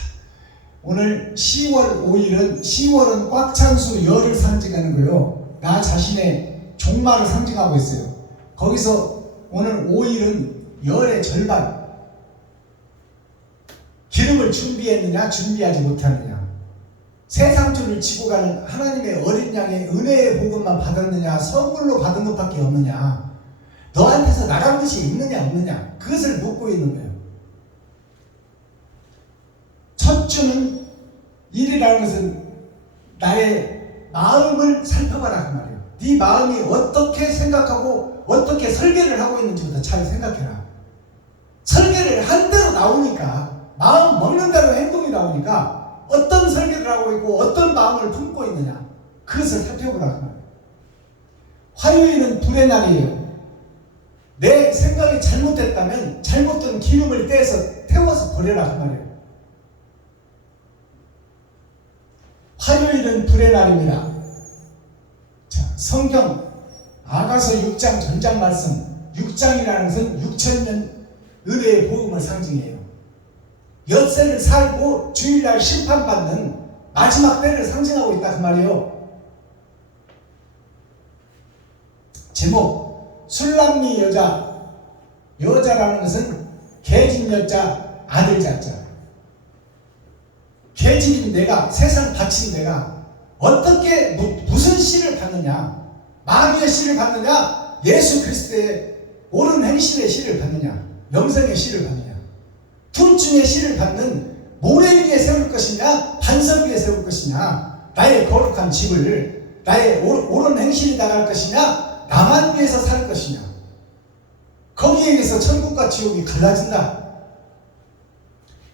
오늘 10월 5일은 10월은 꽉 찬 수 열을 상징하는 거예요. 나 자신의 종말을 상징하고 있어요. 거기서 오늘 5일은 열의 절반. 기름을 준비했느냐 준비하지 못하느냐. 세상줄을 지고 가는 하나님의 어린 양의 은혜의 복음만 받았느냐 선물로 받은 것밖에 없느냐. 너한테서 나간 것이 있느냐 없느냐. 그것을 묻고 있는 거예요. 첫 주는 일이라는 것은 나의 마음을 살펴봐라 그 말이에요. 네 마음이 어떻게 생각하고 어떻게 설계를 하고 있는지부터 잘 생각해라. 설계를 한 대로 나오니까 마음 먹는 대로 행동이 나오니까 어떤 설계를 하고 있고 어떤 마음을 품고 있느냐 그것을 살펴보라 그 말이에요. 화요일은 불의 날이에요. 내 생각이 잘못됐다면 잘못된 기름을 떼서 태워서 버려라 그 말이에요. 화요일은 불의 날입니다. 자, 성경 아가서 6장 전장 말씀 6장이라는 것은 6,000년 은혜의 복음을 상징해요. 엿새를 살고 주일날 심판받는 마지막 때를 상징하고 있다 그 말이에요. 제목 술남미 여자라는 것은 계집 여자 아들 자자. 계집인 내가 세상 바친 내가 어떻게 무슨 씨를 받느냐. 마귀의 씨를 받느냐 예수 그리스도의 옳은 행실의 씨를 받느냐 영생의 씨를 받느냐. 둘 중에 씨를 받는 모래 위에 세울 것이냐 반석 위에 세울 것이냐. 나의 거룩한 집을 나의 옳은 행실이 나갈 것이냐 나만 위해서 살 것이냐. 거기에 의해서 천국과 지옥이 갈라진다.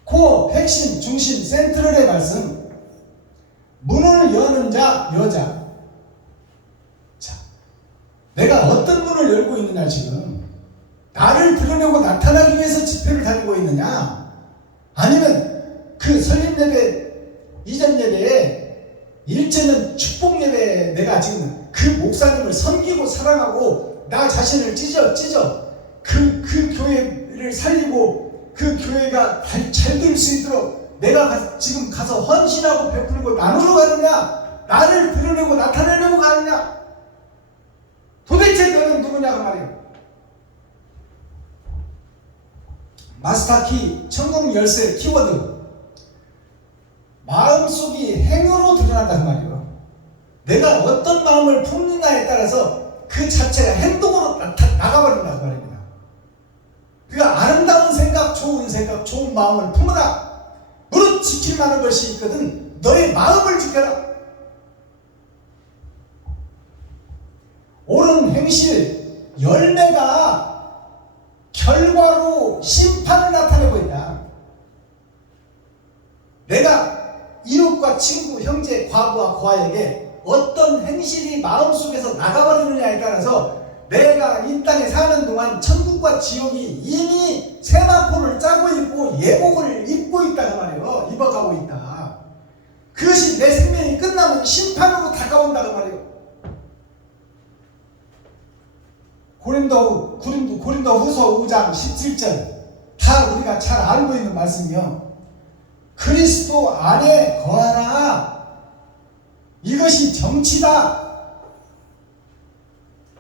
그 핵심 중심 센트럴의 말씀 문을 여는 자 여자. 자, 내가 어떤 문을 열고 있느냐. 지금 나를 드러내고 나타나기 위해서 집회를 다니고 있느냐 아니면 그 설립 예배 이전 예배에 일제는 축복 예배에 내가 지금 그 목사님을 섬기고 사랑하고 나 자신을 찢어 그 교회를 살리고 그 교회가 잘 될 수 있도록 내가 지금 가서 헌신하고 베풀고 나누러 가느냐 나를 드러내고 나타내려고 가느냐? 도대체 너는 누구냐 그 말이에요. 마스터키 천국 열쇠 키워드, 마음속이 행으로 드러난다 그 말이에요. 내가 어떤 마음을 품느냐에 따라서 그 자체가 행동으로 나가버린다 그 말입니다. 그러니까 아름다운 생각, 좋은 마음을 품어라. 무릇 지킬 만한 것이 있거든 너의 마음을 지켜라. 옳은 행실, 열매가 결과로 심판을 나타내고 있다. 내가 이웃과 친구, 형제, 과부와 고아에게 어떤 행실이 마음속에서 나가버리느냐에 따라서 내가 이 땅에 사는 동안 천국과 지옥이 이미 세마포를 짜고 있고 예복을 입고 있다고 말이에요. 입어가고 있다. 그것이 내 생명이 끝나면 심판으로 다가온다고 말이에요. 고린도후서 5장 17절 다 우리가 잘 알고 있는 말씀이요. 그리스도 안에 거하라. 이것이 정치다.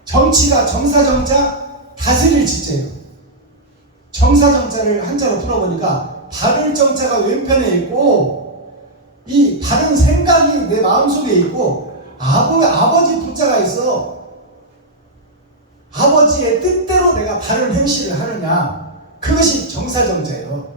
정치가 정사정자, 다스릴 지자예요. 정사정자를 한자로 풀어보니까 바를 정자가 왼편에 있고 이 바른 생각이 내 마음속에 있고 아버지 부자가 있어. 아버지의 뜻대로 내가 바른 행실을 하느냐, 그것이 정사정자예요.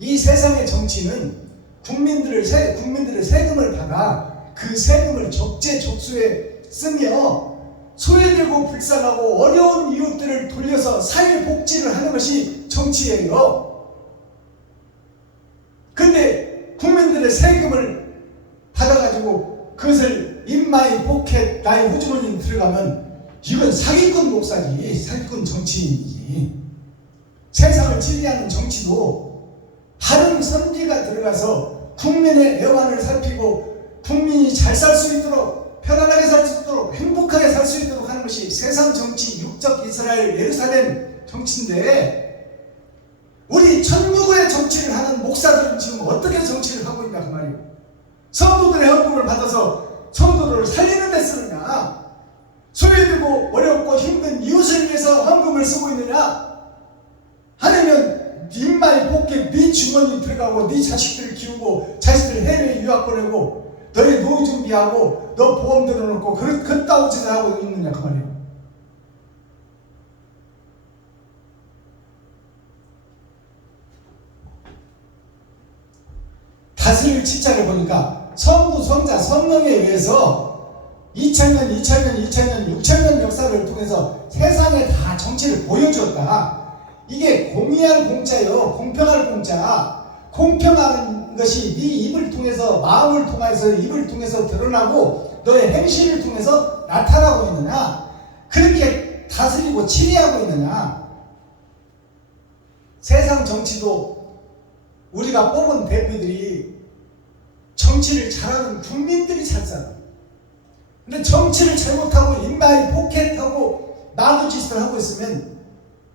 이 세상의 정치는 국민들의 세금을 받아 그 세금을 적재적소에 쓰며 소외되고 불쌍하고 어려운 이웃들을 돌려서 사회복지를 하는 것이 정치예요. 근데 국민들의 세금을 받아가지고 그것을 인마이 포켓 나의 호주머니에 들어가면 이건 사기꾼 목사지, 사기꾼 정치인이지. 세상을 지배하는 정치도 바른 선지가 들어가서 국민의 애환을 살피고 국민이 잘 살 수 있도록, 편안하게 살 수 있도록, 행복하게 살 수 있도록 하는 것이 세상 정치, 육적 이스라엘 예루살렘 정치인데, 우리 천국의 정치를 하는 목사들은 지금 어떻게 정치를 하고 있냐 그 말이에요. 성도들의 헌금을 받아서 성도들을 살리는 데 쓰느냐, 소외되고 어렵고 힘든 이웃을 위해서 헌금을 쓰고 있느냐, 아니면 인마이 포켓 네 주머니 들어가고 네 자식들을 키우고 자식들 해외 유학 보내고 너의 노후 준비하고 너 보험 들어놓고 그따위 짓을 하고 있느냐 그 말이에요. 다스릴 칠자를 보니까 성부, 성자, 성령에 의해서 2000년, 6000년 역사를 통해서 세상에 다 정치를 보여주었다. 이게 공의할 공짜요, 공평할 공짜. 공평한 것이 네 입을 통해서, 마음을 통해서, 입을 통해서 드러나고 너의 행실을 통해서 나타나고 있느냐, 그렇게 다스리고 치리하고 있느냐. 세상 정치도 우리가 뽑은 대표들이 정치를 잘하는 국민들이 잘 살아. 근데 정치를 잘못하고 인마이 포켓하고 나도짓을 하고 있으면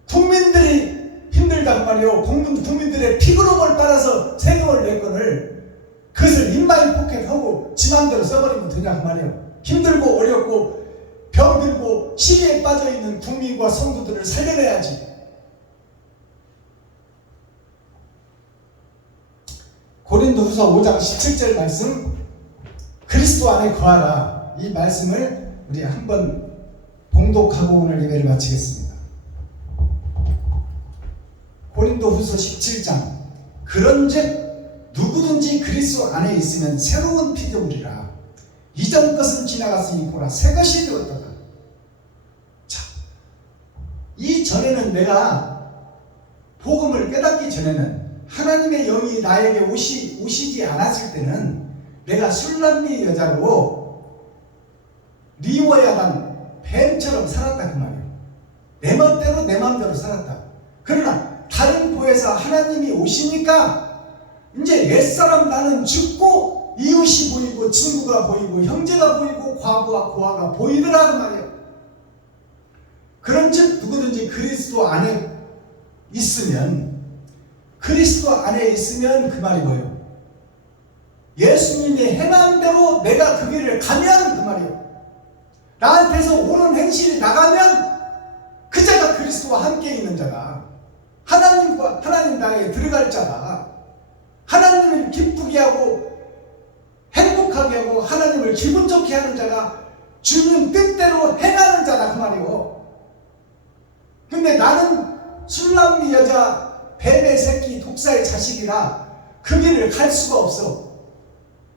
국민들이 힘들단 말이에요. 국민들의 피그름을 빨아서 세금을 냈거늘 그것을 인마이 포켓하고 지 맘대로 써버리면 되냐 그 말이에요. 힘들고 어렵고 병들고 시리에 빠져있는 국민과 성도들을 살려내야지. 고린도후서 5장 17절 말씀, 그리스도 안에 거하라. 이 말씀을 우리 한번 봉독하고 오늘 예배를 마치겠습니다. 고린도후서 17장, 그런즉 누구든지 그리스도 안에 있으면 새로운 피조물이라. 이전 것은 지나갔으니 보라 새 것이 되었다. 자, 이전에는 내가 복음을 깨닫기 전에는 하나님의 영이 나에게 오시지 않았을 때는 내가 술남미 여자로 리워야만 뱀처럼 살았다 그 말이에요. 내 멋대로 내 맘대로 살았다. 그러나 다른 보에서 하나님이 오시니까 이제 옛사람 나는 죽고 이웃이 보이고 친구가 보이고 형제가 보이고 과부와 고아가 보이더라 그 말이에요. 그런즉 누구든지 그리스도 안에 있으면, 그리스도 안에 있으면 그 말이 뭐예요? 예수님이 행한 대로 내가 그 길을 가면 그 말이에요. 나한테서 옳은 행실이 나가면 그 자가 그리스도와 함께 있는 자가, 하나님 나라에 들어갈 자가, 하나님을 기쁘게 하고 행복하게 하고 하나님을 기분 좋게 하는 자가 주님 뜻대로 행하는 자다 그 말이요. 근데 나는 술람미 여자, 뱀의 새끼, 독사의 자식이라 그 길을 갈 수가 없어.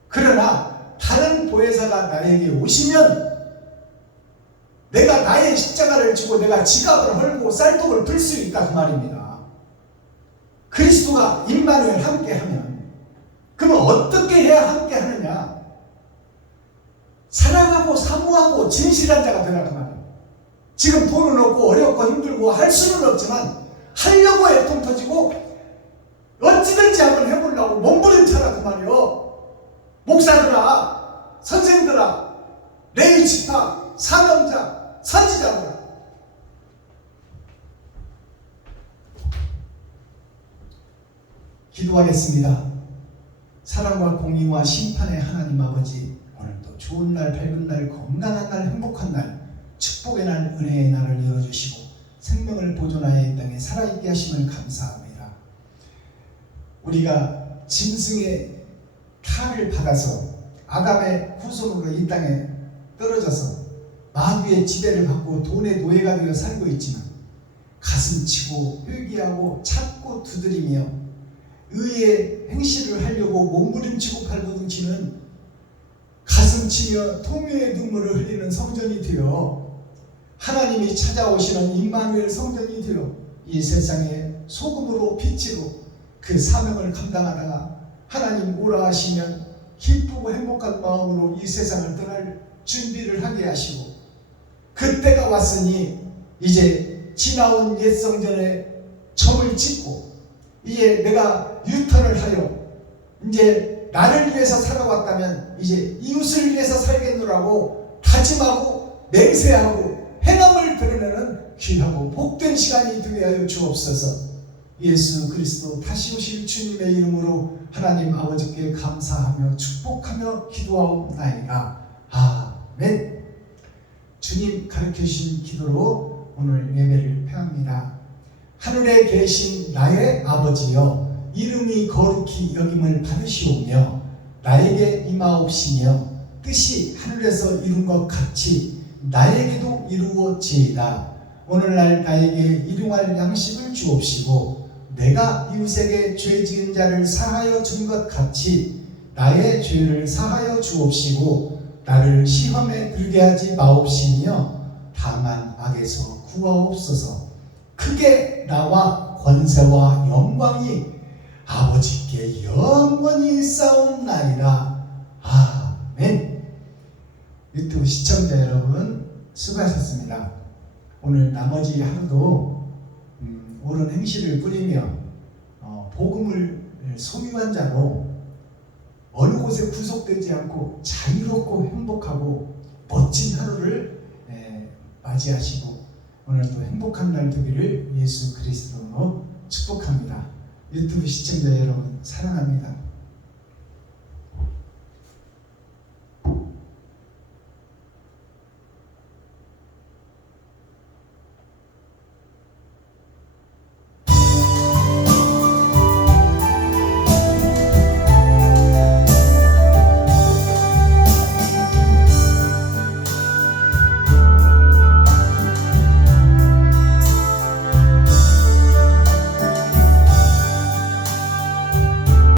그러나 다른 보혜사가 나에게 오시면 내가 나의 십자가를 지고 내가 지갑을 헐고 쌀독을 풀 수 있다 그 말입니다. 그리스도가 임마누엘 함께하면, 그러면 어떻게 해야 함께하느냐? 사랑하고 사모하고 진실한 자가 되라 그 말이에요. 지금 돈은 없고 어렵고 힘들고 할 수는 없지만 하려고 애통 터지고 어찌든지 한번 해보려고 몸부림쳐라 그 말이에요. 목사들아, 선생들아, 레위 지파, 사명자, 선지자들아, 기도하겠습니다. 사랑과 공의와 심판의 하나님 아버지, 오늘도 좋은 날, 밝은 날, 건강한 날, 행복한 날, 축복의 날, 은혜의 날을 열어주시고 생명을 보존하여 이 땅에 살아있게 하심을 감사합니다. 우리가 짐승의 탈을 받아서 아담의 후손으로 이 땅에 떨어져서 마귀의 지배를 받고 돈의 노예가 되어 살고 있지만 가슴치고 회개하고 찾고 두드리며 의의 행실을 하려고 몸부림치고 발버둥치는 가슴치며 통유의 눈물을 흘리는 성전이 되어 하나님이 찾아오시는 임마누엘 성전이 되어 이 세상에 소금으로 빛으로 그 사명을 감당하다가 하나님 오라 하시면 기쁘고 행복한 마음으로 이 세상을 떠날 준비를 하게 하시고, 그때가 왔으니 이제 지나온 옛 성전에 점을 찍고 이제 내가 유턴을 하여 이제 나를 위해서 살아왔다면 이제 이웃을 위해서 살겠노라고 다짐하고 맹세하고 행함을 드러내는 귀하고 복된 시간이 되게 하여 주옵소서. 예수 그리스도 다시 오실 주님의 이름으로 하나님 아버지께 감사하며 축복하며 기도하옵나이다. 아멘. 주님 가르쳐주신 기도로 오늘 예배를 펴합니다. 하늘에 계신 나의 아버지여, 이름이 거룩히 여김을 받으시오며 나에게 임하옵시며 뜻이 하늘에서 이룬 것 같이 나에게도 이루어지이다. 오늘날 나에게 일용할 양식을 주옵시고 내가 이웃에게 죄 지은 자를 사하여 준 것 같이 나의 죄를 사하여 주옵시고 나를 시험에 들게 하지 마옵시며 다만 악에서 구하옵소서. 크게 나와 권세와 영광이 아버지께 영원히 싸움나이다. 아멘. 유튜브 시청자 여러분 수고하셨습니다. 오늘 나머지 하루도 옳은 행실을 뿌리며 복음을 소유한 자로 어느 곳에 구속되지 않고 자유롭고 행복하고 멋진 하루를 맞이하시고 오늘도 행복한 날 되기를 예수 그리스도로 축복합니다. 유튜브 시청자 여러분 사랑합니다.